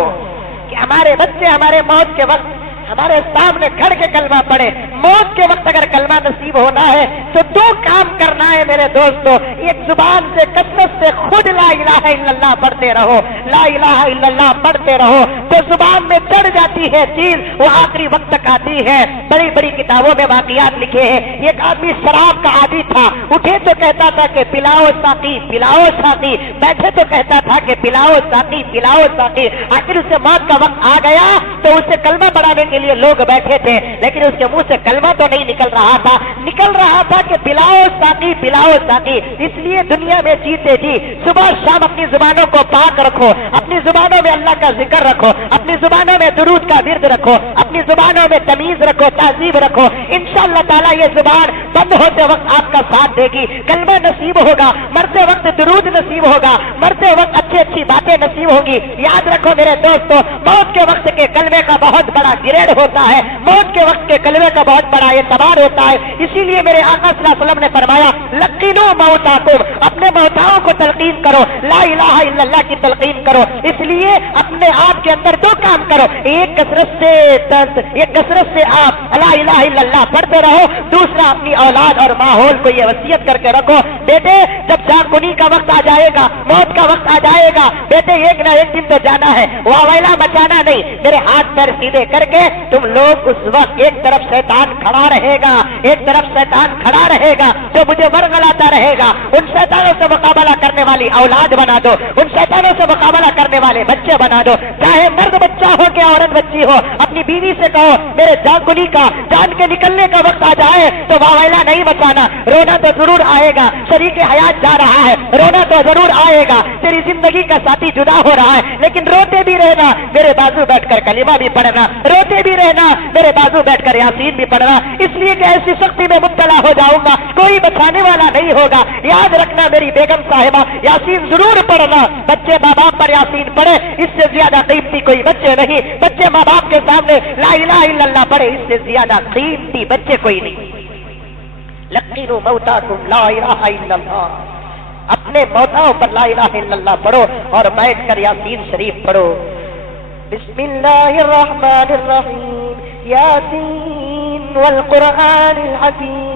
کہ ہمارے بچے ہمارے موت کے وقت ہمارے سامنے کھڑ کے کلمہ پڑھے۔ موت کے وقت اگر کلمہ نصیب ہونا ہے تو 2 کام کرنا ہے میرے دوستو، ایک زبان سے کثرت سے خود لا الہ الا اللہ پڑھتے رہو، لا الہ الا اللہ پڑھتے رہو تو زبان میں چڑھ جاتی ہے چیز، وہ آخری وقت تک آتی ہے۔ بڑی بڑی کتابوں میں واقعات لکھے ہیں، ایک آدمی شراب کا عادی تھا، اٹھے تو کہتا تھا کہ پلاؤ ساقی پلاؤ ساقی، بیٹھے تو کہتا تھا کہ پلاؤ ساقی پلاؤ ساقی، آخر اسے موت کا وقت آ گیا تو اسے کلمہ پڑھانے کے لیے لوگ بیٹھے تھے، لیکن اس کے منہ سے کلمہ تو نہیں نکل رہا تھا کہ پلاؤ ساقی پلاؤ ساقی۔ اس لیے دنیا میں جیتے جی صبح شام اپنی زبانوں کو پاک رکھو، اپنی زبانوں میں اللہ کا ذکر رکھو، اپنی زبانوں میں درود کا ورد رکھو، اپنی زبانوں میں تمیز رکھو، تہذیب رکھو، انشاءاللہ تعالیٰ یہ زبان بند ہوتے وقت آپ کا ساتھ دے گی، کلمہ نصیب ہوگا، مرتے وقت درود نصیب ہوگا، مرتے وقت اچھی باتیں نصیب ہوگی۔ یاد رکھو میرے دوستو، موت کے وقت کے کلمے کا بہت بڑا گریڈ ہوتا ہے، موت کے وقت کے کلمے کا بہت بڑا اعتبار ہوتا ہے۔ اسی لیے میرے آقا صلی اللہ علیہ وسلم نے فرمایا لقنوا موتاکم، اپنے اپنے موتاؤں کو تلقین کرو، لا الہ الا اللہ کی تلقین کرو۔ اس لیے اپنے آپ کے اندر دو کام کرو، ایک کثرت سے آپ لا الہ الا اللہ پڑھتے رہو، دوسرا اپنی اولاد اور ماحول کو یہ وصیت کر کے رکھو، بیٹے جب جاگنی کا وقت آ جائے گا، موت کا وقت آ جائے گا، بیٹے ایک نہ ایک دن تو جانا ہے، واویلا مچانا نہیں، میرے ہاتھ پیر سیدھے کر کے تم لوگ اس وقت ایک طرف شیطان کھڑا رہے گا، ایک طرف شیطان کھڑا رہے گا جو مجھے ورگلاتا رہے گا، ان شیطانوں سے مقابلہ کرنے والی اولاد بنا دو، ان شیطانوں سے مقابلہ کرنے والے بچے بنا دو، چاہے مرد بچہ ہو کہ عورت بچی ہو، اپنی بیوی سے کہو میرے جاگنی کا جان کے نکلنے کا وقت آ جائے تو واویلا نہیں مچانا، رونا تو ضرور آئے گا، شریک حیات جا رہا ہے، رونا تو ضرور آئے گا، تیری زندگی کا ساتھی جدا ہو رہا ہے، لیکن روتے بھی رہنا، میرے بازو بیٹھ کر کلمہ بھی پڑھنا، روتے بھی رہنا، میرے بازو بیٹھ کر یاسین بھی پڑھنا، اس لیے کہ ایسی سختی میں مبتلا ہو جاؤں گا کوئی بچانے والا نہیں ہوگا۔ یاد رکھنا میری بیگم صاحبہ، یاسین ضرور پڑھنا، بچے ماں باپ پر یاسین پڑھے، اس سے زیادہ قیمتی کوئی بچے نہیں، بچے ماں باپ کے سامنے لا الہ الا اللہ پڑھے، اس سے زیادہ قیمتی بچے کوئی نہیں۔ لقنوا موتاکم لا الہ الا اللہ، اپنے موتاؤں پر لا الہ الا اللہ پڑھو اور بیٹھ کر یاسین شریف پڑھو۔ بسم اللہ الرحمن الرحیم، یاسین والقرآن الحکیم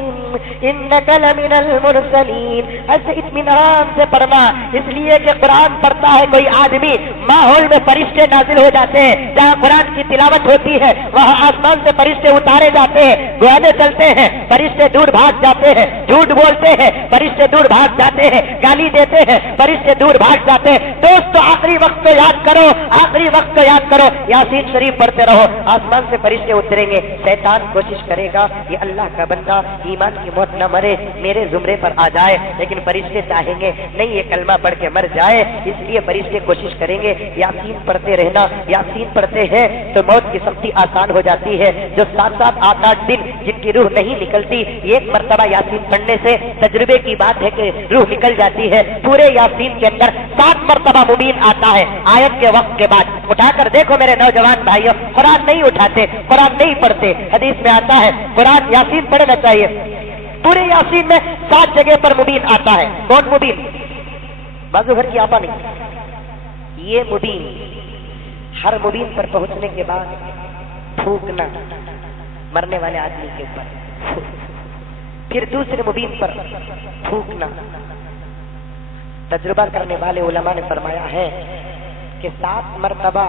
انک لمن المرسلین۔ ایسے اطمینان سے پڑھنا، اس لیے کہ قرآن پڑھتا ہے کوئی آدمی، ماحول میں فرشتے نازل ہو جاتے ہیں، جہاں قرآن کی تلاوت ہوتی ہے وہاں آسمان سے فرشتے اتارے جاتے ہیں، گوانے چلتے ہیں، فرشتے دور بھاگ جاتے ہیں، جھوٹ بولتے ہیں فرشتے دور بھاگ جاتے ہیں، گالی دیتے ہیں فرشتے دور بھاگ جاتے ہیں۔ دوستو آخری وقت کو یاد کرو، آخری وقت کو یاد کرو، یاسین شریف پڑھتے رہو، آسمان سے فرشتے اتریں گے۔ شیطان کوشش کرے گا یہ اللہ کا بندہ ایمان کی موت نہ مرے، میرے زمرے پر آ جائے، لیکن فرشتے چاہیں گے نہیں یہ کلمہ پڑھ کے مر جائے، اس لیے فرشتے کوشش کریں گے یاسین پڑھتے رہنا۔ یاسین پڑھتے ہیں تو موت کی سختی آسان ہو جاتی ہے۔ جو 7-7 8-8 دن جن کی روح نہیں نکلتی، ایک مرتبہ یاسین پڑھنے سے تجربے کی بات ہے کہ روح نکل جاتی ہے۔ پورے یاسین کے اندر 7 مرتبہ مبین آتا ہے آیت کے وقت کے بعد۔ اٹھا کر دیکھو میرے نوجوان بھائیوں، قرآن نہیں اٹھاتے، قرآن نہیں پڑھتے، حدیث میں آتا ہے قرآن یاسین پڑھنا چاہیے۔ پورے یاسین میں 7 جگہ پر مبین آتا ہے۔ کون مبین؟ بازو گھر کی آپا نہیں، یہ مبین ہر مبین پر پہنچنے کے بعد پھونکنا مرنے والے آدمی کے اوپر، پھر دوسرے مبین پر پھونکنا۔ تجربہ کرنے والے علماء نے فرمایا ہے کہ 7 مرتبہ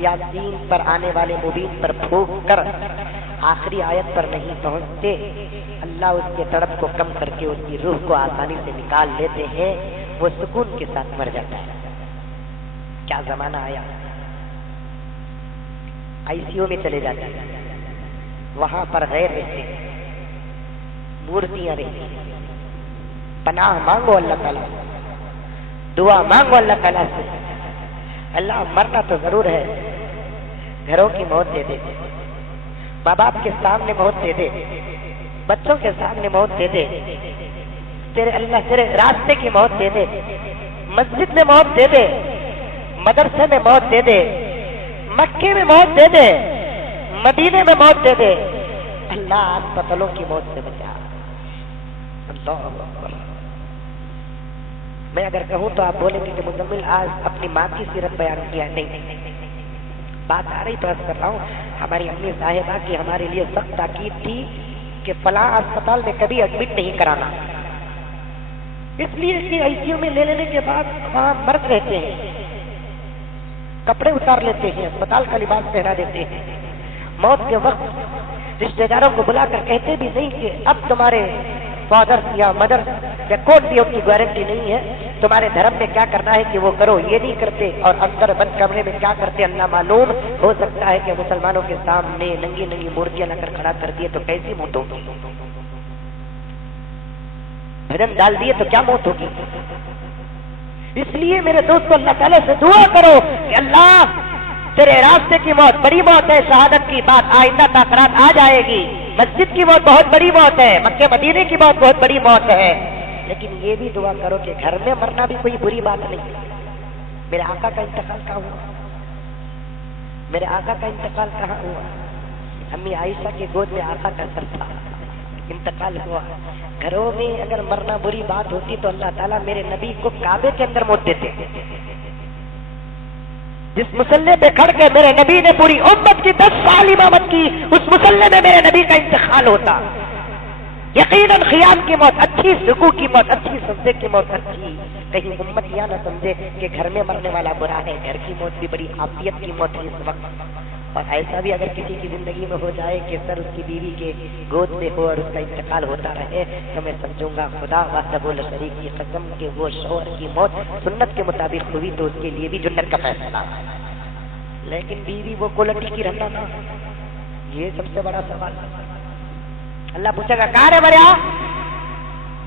یاسین پر آنے والے مبین پر پھونک کر آخری آیت پر نہیں پہنچتے، اللہ اس کے تڑپ کو کم کر کے اس کی روح کو آسانی سے نکال لیتے ہیں، وہ سکون کے ساتھ مر جاتا ہے۔ کیا زمانہ آیا، ICU میں چلے جاتے ہیں، وہاں پر غیر رہتے ہیں، مورتیاں رہتی ہیں، پناہ مانگو اللہ تعالیٰ، دعا مانگو اللہ تعالیٰ سے، اللہ مرنا تو ضرور ہے، گھروں کی موت دے دے، ماں باپ کے سامنے موت دے دے، بچوں کے سامنے موت دے دے، تیرے اللہ تیرے راستے کی موت دے دے، مسجد میں موت دے دے، مدرسے میں موت دے دے، مکے میں موت دے دے، مدینے میں موت دے دے، اللہ ہسپتالوں کی موت سے بچا۔ اللہ اکبر۔ میں اگر کہوں تو آپ بولیں گے کہ مزمل آج اپنی ماں کی سیرت بیان کیا، نہیں بات آ رہی تو عرض کر رہا ہوں، ہماری امی صاحبہ کی ہمارے لیے سخت تاکید تھی کہ فلاں اسپتال میں کبھی ایڈمٹ نہیں کرانا، اس لیے کہ ICU میں لے لینے کے بعد وہاں مرد رہتے ہیں، کپڑے اتار لیتے ہیں، اسپتال کا لباس پہنا دیتے ہیں، موت کے وقت رشتے داروں کو بلا کر کہتے بھی نہیں کہ اب تمہارے فادر یا مدر یا کون بھی ان کی گارنٹی نہیں ہے، تمہارے دھرم میں کیا کرنا ہے کہ وہ کرو، یہ نہیں کرتے، اور اندر بند کمرے میں کیا کرتے اللہ معلوم۔ ہو سکتا ہے کہ مسلمانوں کے سامنے ننگی ننگی مورتیاں لا کر کھڑا کر دیے تو کیسی موت ہوگی، بھجن ڈال دیے تو کیا موت ہوگی۔ اس لیے میرے دوستو اللہ تعالیٰ سے دعا کرو کہ اللہ تیرے راستے کی موت بڑی موت ہے، شہادت کی بات آئندہ تاخرات آ جائے گی، مسجد کی موت بہت بڑی موت ہے، مکے مدینے کی موت بہت بڑی موت ہے، لیکن یہ بھی دعا کرو کہ گھر میں مرنا بھی کوئی بری بات نہیں۔ میرے آقا کا انتقال کہاں ہوا؟ میرے آقا کا انتقال کہاں ہوا؟ امی عائشہ کی گود میں آقا کا سر تھا، انتقال ہوا. گھروں میں اگر مرنا بری بات ہوتی تو اللہ تعالیٰ میرے نبی کو کعبے کے اندر موت دیتے. جس مسلح پہ کھڑ کے میرے نبی نے پوری امت کی 10 سال امامت کی، اس مسلح میں میرے نبی کا انتقال ہوتا. یقیناً خیام کی موت اچھی، رکوع کی موت اچھی، سجدے کی موت اچھی. کہیں امت یہ نہ سمجھے کہ گھر میں مرنے والا برا ہے. گھر کی موت بھی بڑی عافیت کی موت ہے اس وقت. اور ایسا بھی اگر کسی کی زندگی میں ہو جائے کہ سر اس کی بیوی کے گود میں ہو اور اس کا انتقال ہوتا رہے تو میں سمجھوں گا خدا وحدہ لا شریک کی قسم کہ وہ شوہر کی موت سنت کے مطابق ہوئی تو اس کے لیے بھی جنت کا فیصلہ. لیکن بیوی وہ کوالٹی کی رہنا نا، یہ سب سے بڑا سوال. اللہ پوچھے گا کہاں ہے مریا؟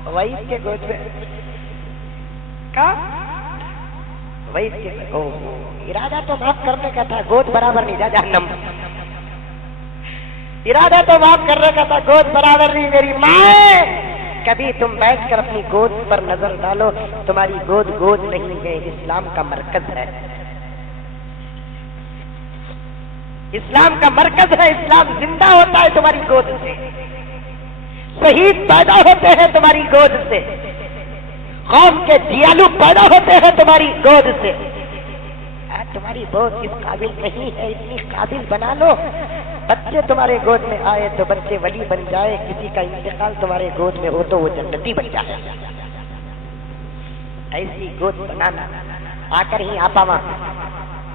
وہی کے گود میں. کہاں؟ وہی کے. ارادہ تو معاف کرنے کا تھا، گود برابر نہیں. جا جہنم. ارادہ تو معاف کرنے کا تھا، گود برابر نہیں. میری ماں، کبھی تم بیٹھ کر اپنی گود پر نظر ڈالو. تمہاری گود گود نہیں ہے، اسلام کا مرکز ہے. اسلام کا مرکز ہے. اسلام زندہ ہوتا ہے تمہاری گود سے. شہید پیدا ہوتے ہیں تمہاری گود سے. قوم کے دیالو پیدا ہوتے ہیں تمہاری گود سے. تمہاری گود اس قابل نہیں ہے، اتنی قابل بنا لو. بچے تمہارے گود میں آئے تو بچے ولی بن جائے. کسی کا انتقال تمہارے گود میں ہو تو وہ جنتی بن جائے. ایسی گود بنانا. آ کر ہی آپا ماں،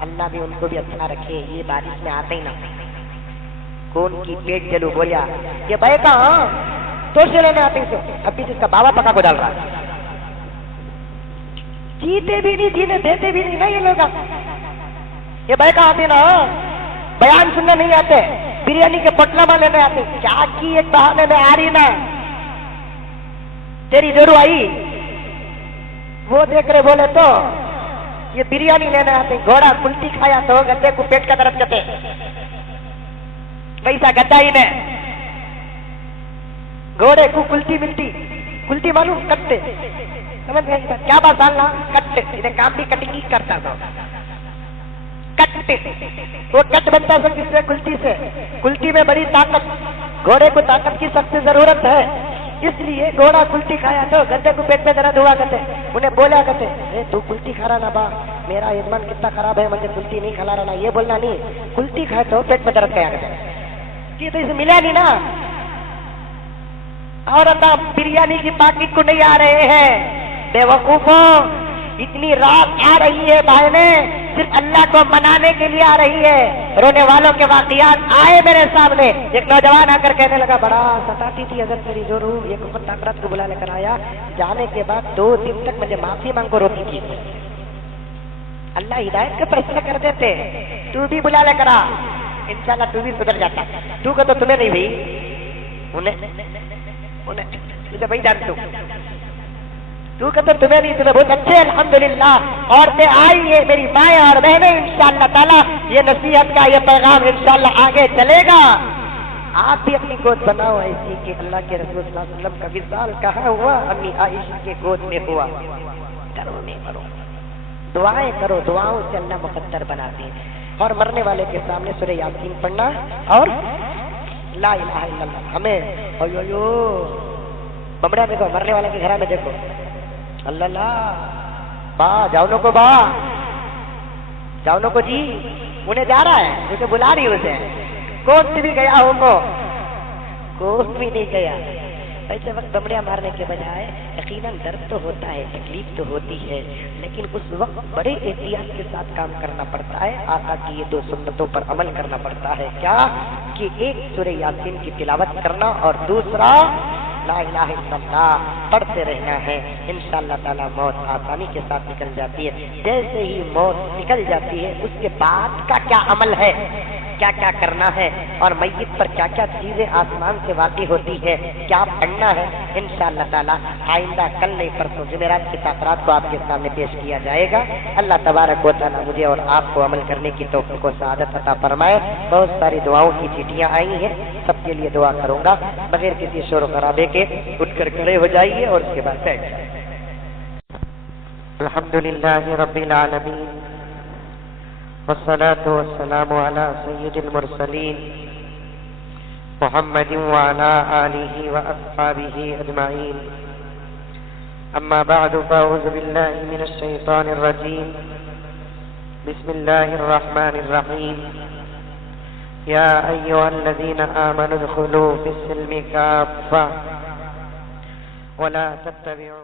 اللہ بھی ان کو بھی اچھا رکھے. یہ بارش میں آتے ہی نہ کون کی پیٹ جلو بولیا یہ بھائی کہاں تو سے لینے آتے ہیں. ابھی جس کا بابا پکا کو ڈال رہا ہے. جیتے بھی نہیں، جینے دیتے بھی نہیں. یہ لوگ یہ بھائی کہاں آتے نا، بیان سننے نہیں آتے، بریانی کے پٹلا لینے آتے. کیا کی ایک بہانے میں آ رہی نا تیری ضرور آئی وہ دیکھ رہے بولے تو یہ بریانی لینے آتے. گھوڑا کلٹی کھایا تو گدے کو پیٹ کا درد کرتے. ویسا گدا ہی نے گھوڑے کو کلٹی ملتی. کلٹی معلوم کٹتے. سمجھ گئے کیا بات ڈالنا؟ کٹتے. انہیں کام بھی کٹنگ کرتا تھا. کٹتے وہ کٹ بنتا تھا کس سے؟ کلٹی سے. کلٹی میں بڑی طاقت. گھوڑے کو طاقت کی سخت ضرورت ہے، اس لیے گھوڑا کلٹی کھایا تو گدے کو پیٹ میں درد ہوا کرتے. انہیں بولا کرتے تو کلٹی کھا رہا نا با، میرا یجمان کتنا خراب ہے، مجھے کلٹی نہیں کھلا رہا نا. یہ بولنا نہیں، کلٹی کھائے تو پیٹ میں درد کیا کرتے. یہ تو اسے ملا نہیں نا. اور اللہ بریانی کی پاکٹ کو نہیں آ رہے ہیں. بے وقوفوں، اتنی رات آ رہی ہے بہنیں صرف اللہ کو منانے کے لیے آ رہی ہے. رونے والوں کے واقعات آئے میرے سامنے. ایک نوجوان آ کر کہنے لگا بڑا ستاتی تھی حضرت میری ضرور. ایک وقت طاقت کو بلا لے کر آیا. جانے کے بعد 2 دن تک مجھے معافی مانگ کو روتی تھی. اللہ ہدایت کا فیصلہ کر دیتے. تو بھی بلا لے کر آ، انشاءاللہ تو بھی سدھر جاتا. تو کہ تو تمہیں نہیں بھائی، انہیں تجھے بھائی جانتے ہو. تو کہ تو تمہیں نہیں، تمہیں بہت اچھے الحمدللہ عورتیں آئی ہیں میری مائیں اور بہنیں. انشاءاللہ تعالیٰ یہ نصیحت کا یہ پیغام انشاءاللہ آگے چلے گا. آپ بھی اپنی گود بناؤ ایسی کہ اللہ کے رسول صلی اللہ علیہ وسلم کا وصال کہاں ہوا؟ امی عائشہ کے گود میں ہوا. کرو نہیں کرو، دعائیں کرو. دعاؤں سے اللہ مقدر بناتے ہیں. اور مرنے والے کے سامنے سورہ یاسین پڑھنا اور لا الہ الا اللہ. ہمیں بمڑا دیکھو، مرنے والے کے گھر میں دیکھو اللہ اللہ با جاؤنوں کو، با جاؤنوں کو جی انہیں جا رہا ہے، اسے بلا رہی اسے. کون سے بھی گیا ہوں کو، کوئی بھی نہیں گیا. ایسے وقت بمڑیاں مارنے کے بجائے یقیناً درد تو ہوتا ہے، تکلیف تو ہوتی ہے، لیکن اس وقت بڑے احتیاط کے ساتھ کام کرنا پڑتا ہے. آقا کی یہ 2 سنتوں پر عمل کرنا پڑتا ہے. کیا کہ ایک سورہ یاسین کی تلاوت کرنا اور دوسرا لا الہ الا اللہ پڑھتے رہنا ہے. انشاءاللہ تعالی موت آسانی کے ساتھ نکل جاتی ہے. جیسے ہی موت نکل جاتی ہے اس کے بعد کا کیا عمل ہے، کیا کیا کرنا ہے، اور میت پر کیا کیا چیزیں آسمان سے واقع ہوتی ہے، کیا پڑھنا ہے، انشاءاللہ تعالی آئندہ کل نہیں پرسوں جمعرات کی تقرات کو آپ کے سامنے پیش کیا جائے گا. اللہ تبارک و تعالی مجھے اور آپ کو عمل کرنے کی توفیق و سعادت عطا فرمائے. بہت ساری دعاؤں کی چیٹیاں آئی ہیں، سب کے لیے دعا کروں گا. بغیر کسی شور و خرابے کے اٹھ کر کھڑے ہو جائیے اور اس کے بعد بیٹھ جائیے. الحمدللہ رب العالمین والصلاة والسلام على سید المرسلین محمد وعلى آله وأصحابه أجمعين. أما بعد فأعوذ بالله من الشيطان الرجيم. بسم الله الرحمن الرحيم. يا أيها الذين آمنوا ادخلوا في السلم كافة ولا تتبعوا